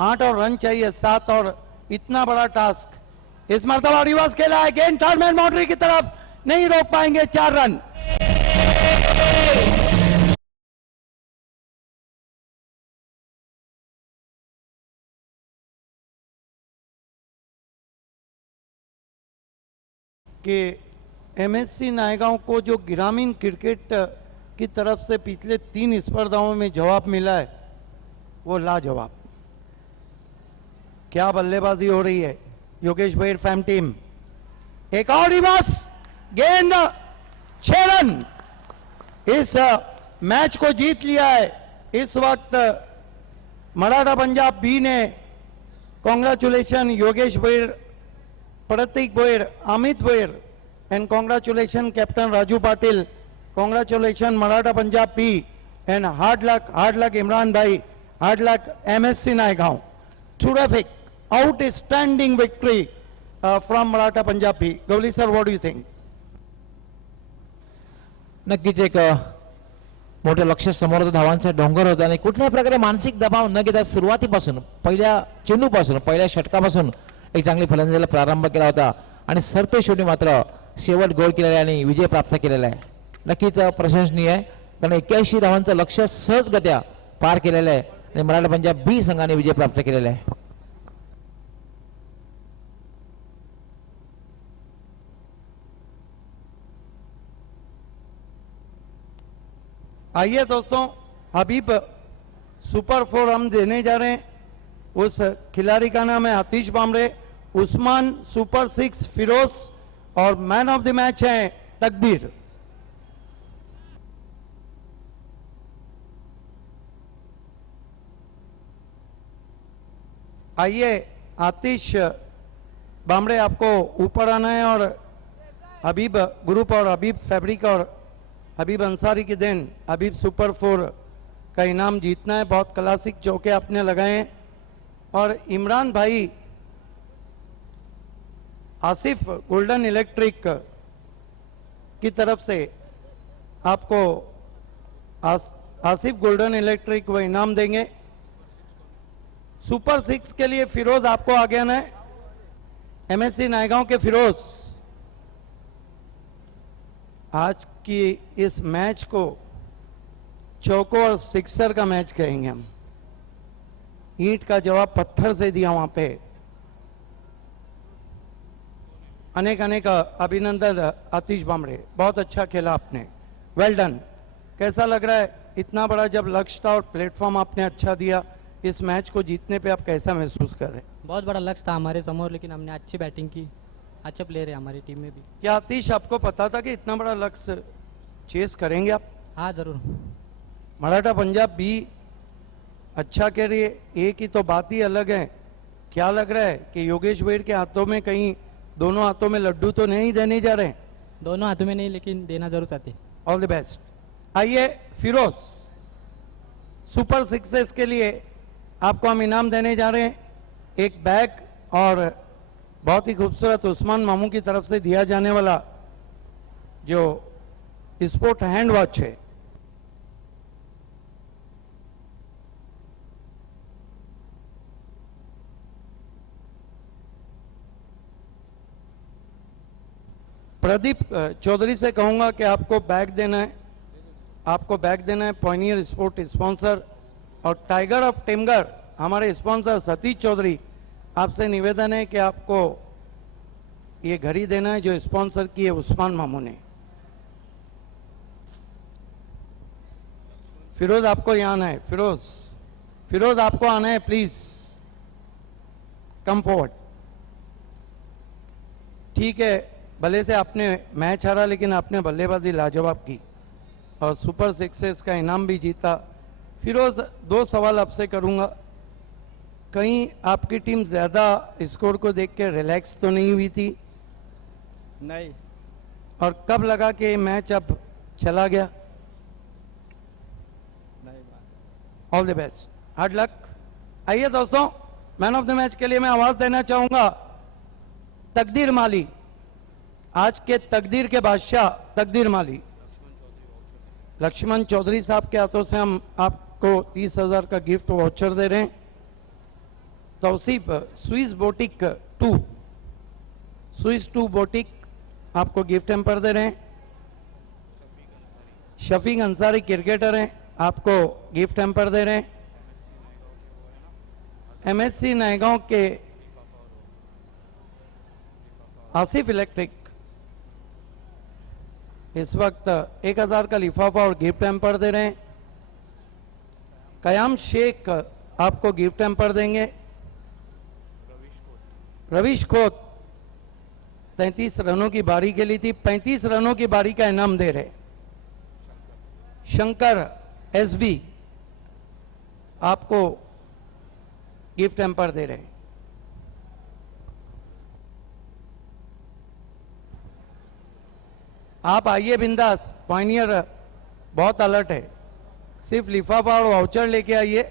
8 और रन चाहिए, 7 और इतना बड़ा टास्क। इस मरतबा रिवर्स खेला है, गेंद थर्ड मैन बाउंड्री की तरफ, नहीं रोक पाएंगे, 4 रन। कि एमएससी नायगांव को जो ग्रामीण क्रिकेट की तरफ से पिछले 3 स्पर्धाओं में जवाब मिला है वो लाजवाब। क्या बल्लेबाजी हो रही है योगेश भैर फैम टीम। एक और रिवर्स, गेंद 6 रन, इस मैच को जीत लिया है। इस वक्त मराठा पंजाब बी ने कॉन्ग्रेचुलेशन योगेश भैर, प्रतीक Bhoyar, Amit Bhoyar, and congratulations Captain Raju Patil, congratulations Maratha Punjab P, and hard luck Imran Bhai, hard luck MSC Naigaon. Terrific, outstanding victory from Maratha Punjab P. Gavli sir, what do you think? नक्कीच एक मोठं लक्ष समोर होतं, धावांचा डोंगर होता आणि कुठल्याही प्रकारे मानसिक दबाव न घेता सुरुवातीपासून पहिल्या चेंडूपासून पहिल्या षटकापासून एक चांगली फलंदाजीला प्रारंभ केला होता आणि सरते शेवटी मात्र शेवट गोल केलेला आणि विजय प्राप्त केलेला आहे. नक्कीच प्रशंसनीय आहे, कारण 81 धावांचं लक्ष्य सहजगत्या पार केलेलं आहे आणि मराठा पंजाब बी संघाने विजय प्राप्त केलेला आहे. आइए दोस्तों, हबीब सुपर 4 हम देने जा रहे हैं। उस खिलाड़ी का नाम है आतिश बामरे, उस्मान सुपर 6 फिरोज, और मैन ऑफ द मैच है तकबीर। आइए आतिश बामरे, आपको ऊपर आना है और हबीब ग्रुप और हबीब फैब्रिक और हबीब अंसारी के दिन हबीब सुपर 4 का इनाम जीतना है। बहुत क्लासिक चौके आपने लगाए हैं। और इमरान भाई आसिफ गोल्डन इलेक्ट्रिक की तरफ से आपको आसिफ गोल्डन इलेक्ट्रिक वो इनाम देंगे। सुपर 6 के लिए फिरोज आपको आगे आना है। एमएससी नायगांव के फिरोज, आज की इस मैच को चौको और सिक्सर का मैच कहेंगे हम। ईंट का जवाब पत्थर से दिया वहां पे। अनेक अनेक अभिनंदन आतिश बामरे, बहुत अच्छा खेला आपने, वेल डन। कैसा लग रहा है, इतना बड़ा जब लक्ष्य था और प्लेटफॉर्म आपने अच्छा दिया, इस मैच को जीतने पे आप कैसा महसूस कर रहे हैं? बहुत बड़ा लक्ष्य था हमारे समोर, लेकिन हमने अच्छी बैटिंग की, अच्छा प्लेयर है हमारी टीम में भी। क्या आतिश आपको पता था कि इतना बड़ा लक्ष्य चेस करेंगे आप? हाँ जरूर। मराठा पंजाब भी अच्छा कह रही है, एक ही तो बात ही अलग है। क्या लग रहा है कि योगेश भैर के हाथों में कहीं दोनों हाथों में लड्डू तो नहीं देने जा रहे हैं? दोनों हाथों में नहीं, लेकिन देना जरूर चाहते। All the best. आइए फिरोज, सुपर 6 के लिए आपको हम इनाम देने जा रहे हैं, एक बैग और बहुत ही खूबसूरत उस्मान मामू की तरफ से दिया जाने वाला जो स्पोर्ट हैंड वॉच है। प्रदीप चौधरी से कहूंगा कि आपको बैग देना है, आपको बैग देना है। पॉइनियर स्पोर्ट स्पॉन्सर और टाइगर ऑफ टिमगर हमारे स्पॉन्सर सतीश चौधरी, आपसे निवेदन है कि आपको ये घड़ी देना है जो स्पॉन्सर की है उस्मान मामू ने। फिरोज आपको यहाँ आना है, फिरोज आपको आना है, प्लीज कम फॉरवर्ड। ठीक है, भले से आपने मैच हारा, लेकिन आपने बल्लेबाजी लाजवाब की और सुपर 6 का इनाम भी जीता। फिरोज, 2 सवाल आपसे करूंगा। कहीं आपकी टीम ज्यादा स्कोर को देख के रिलैक्स तो नहीं हुई थी? नहीं। और कब लगा कि मैच अब चला गया? नहीं। All the best, hard luck. आइए दोस्तों, मैन ऑफ द मैच के लिए मैं आवाज देना चाहूंगा तकदीर माली, आज के तकदीर के बादशाह तकदीर माली, लक्ष्मण चौधरी साहब के हाथों से हम आपको 30,000 का गिफ्ट वाउचर दे रहे हैं। Tausif Swiss boutique 2, Swiss 2 boutique आपको गिफ्ट हैम्पर दे रहे हैं। शफीक अंसारी क्रिकेटर हैं, आपको गिफ्ट हैम्पर दे रहे हैं। MSC नयगांव के आसिफ इलेक्ट्रिक इस वक्त 1,000 का लिफाफा और गिफ्ट हैम्पर दे रहे हैं। कयाम शेख आपको गिफ्ट हैम्पर देंगे। रविश खोत 33 रनों की बारी खेली थी, 35 रनों की बारी का इनाम दे रहे। शंकर SB आपको गिफ्ट हैम्पर दे रहे हैं। आप आइए बिंदास, पायनियर बहुत अलर्ट है, सिर्फ लिफाफा और वाउचर लेके आइए,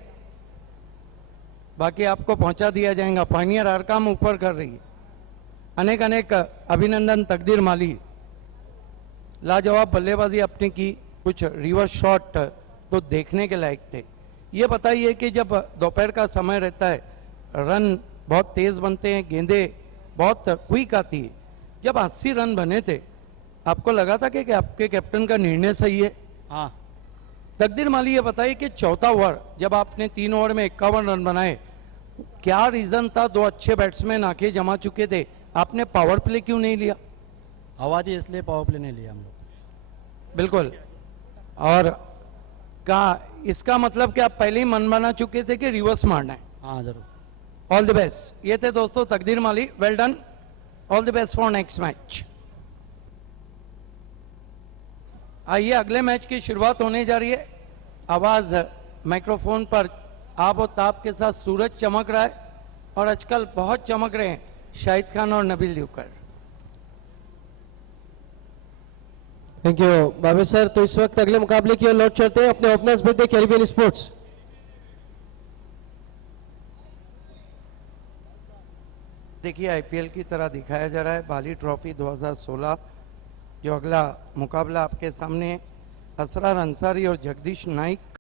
बाकी आपको पहुंचा दिया जाएगा। पायनियर हर काम ऊपर कर रही है। अनेक अनेक अभिनंदन तकदीर माली, लाजवाब बल्लेबाजी अपनी की, कुछ रिवर्स शॉट तो देखने के लायक थे। ये बताइए कि जब दोपहर का समय रहता है, रन बहुत तेज बनते हैं, गेंदें बहुत क्विक आती है। जब 80 रन बने थे, आपको लगा था कि आपके कैप्टन का निर्णय सही है? हाँ। तकदीर माली, ये बताइए कि चौथा ओवर जब आपने 3 ओवर में 51 रन बनाए, क्या रीजन था? 2 अच्छे बैट्समैन आके जमा चुके थे, आपने पावर प्ले क्यों नहीं लिया? आवाज़ इसलिए पावर प्ले नहीं लिया हम लोग। बिल्कुल। और कहा इसका मतलब कि आप पहले ही मन बना चुके थे कि रिवर्स मारना है? हाँ जरूर। All the best. ये थे दोस्तों Takdeer Mali, well done, all the best for next match. आइए अगले मैच की शुरुआत होने जा रही है। आवाज माइक्रोफोन पर आब और ताप के साथ सूरज चमक रहा है और आजकल बहुत चमक रहे हैं शाहिद खान और नबील ल्यूकर। थैंक यू बाबे सर। तो इस वक्त अगले मुकाबले की ओर लौट चलते हैं। अपने ओपनर्स देखते कैरिबियन स्पोर्ट्स। देखिए IPL की तरह दिखाया जा रहा है बाली ट्रॉफी 2016। जो अगला मुकाबला आपके सामने असरार अंसारी और जगदीश नाइक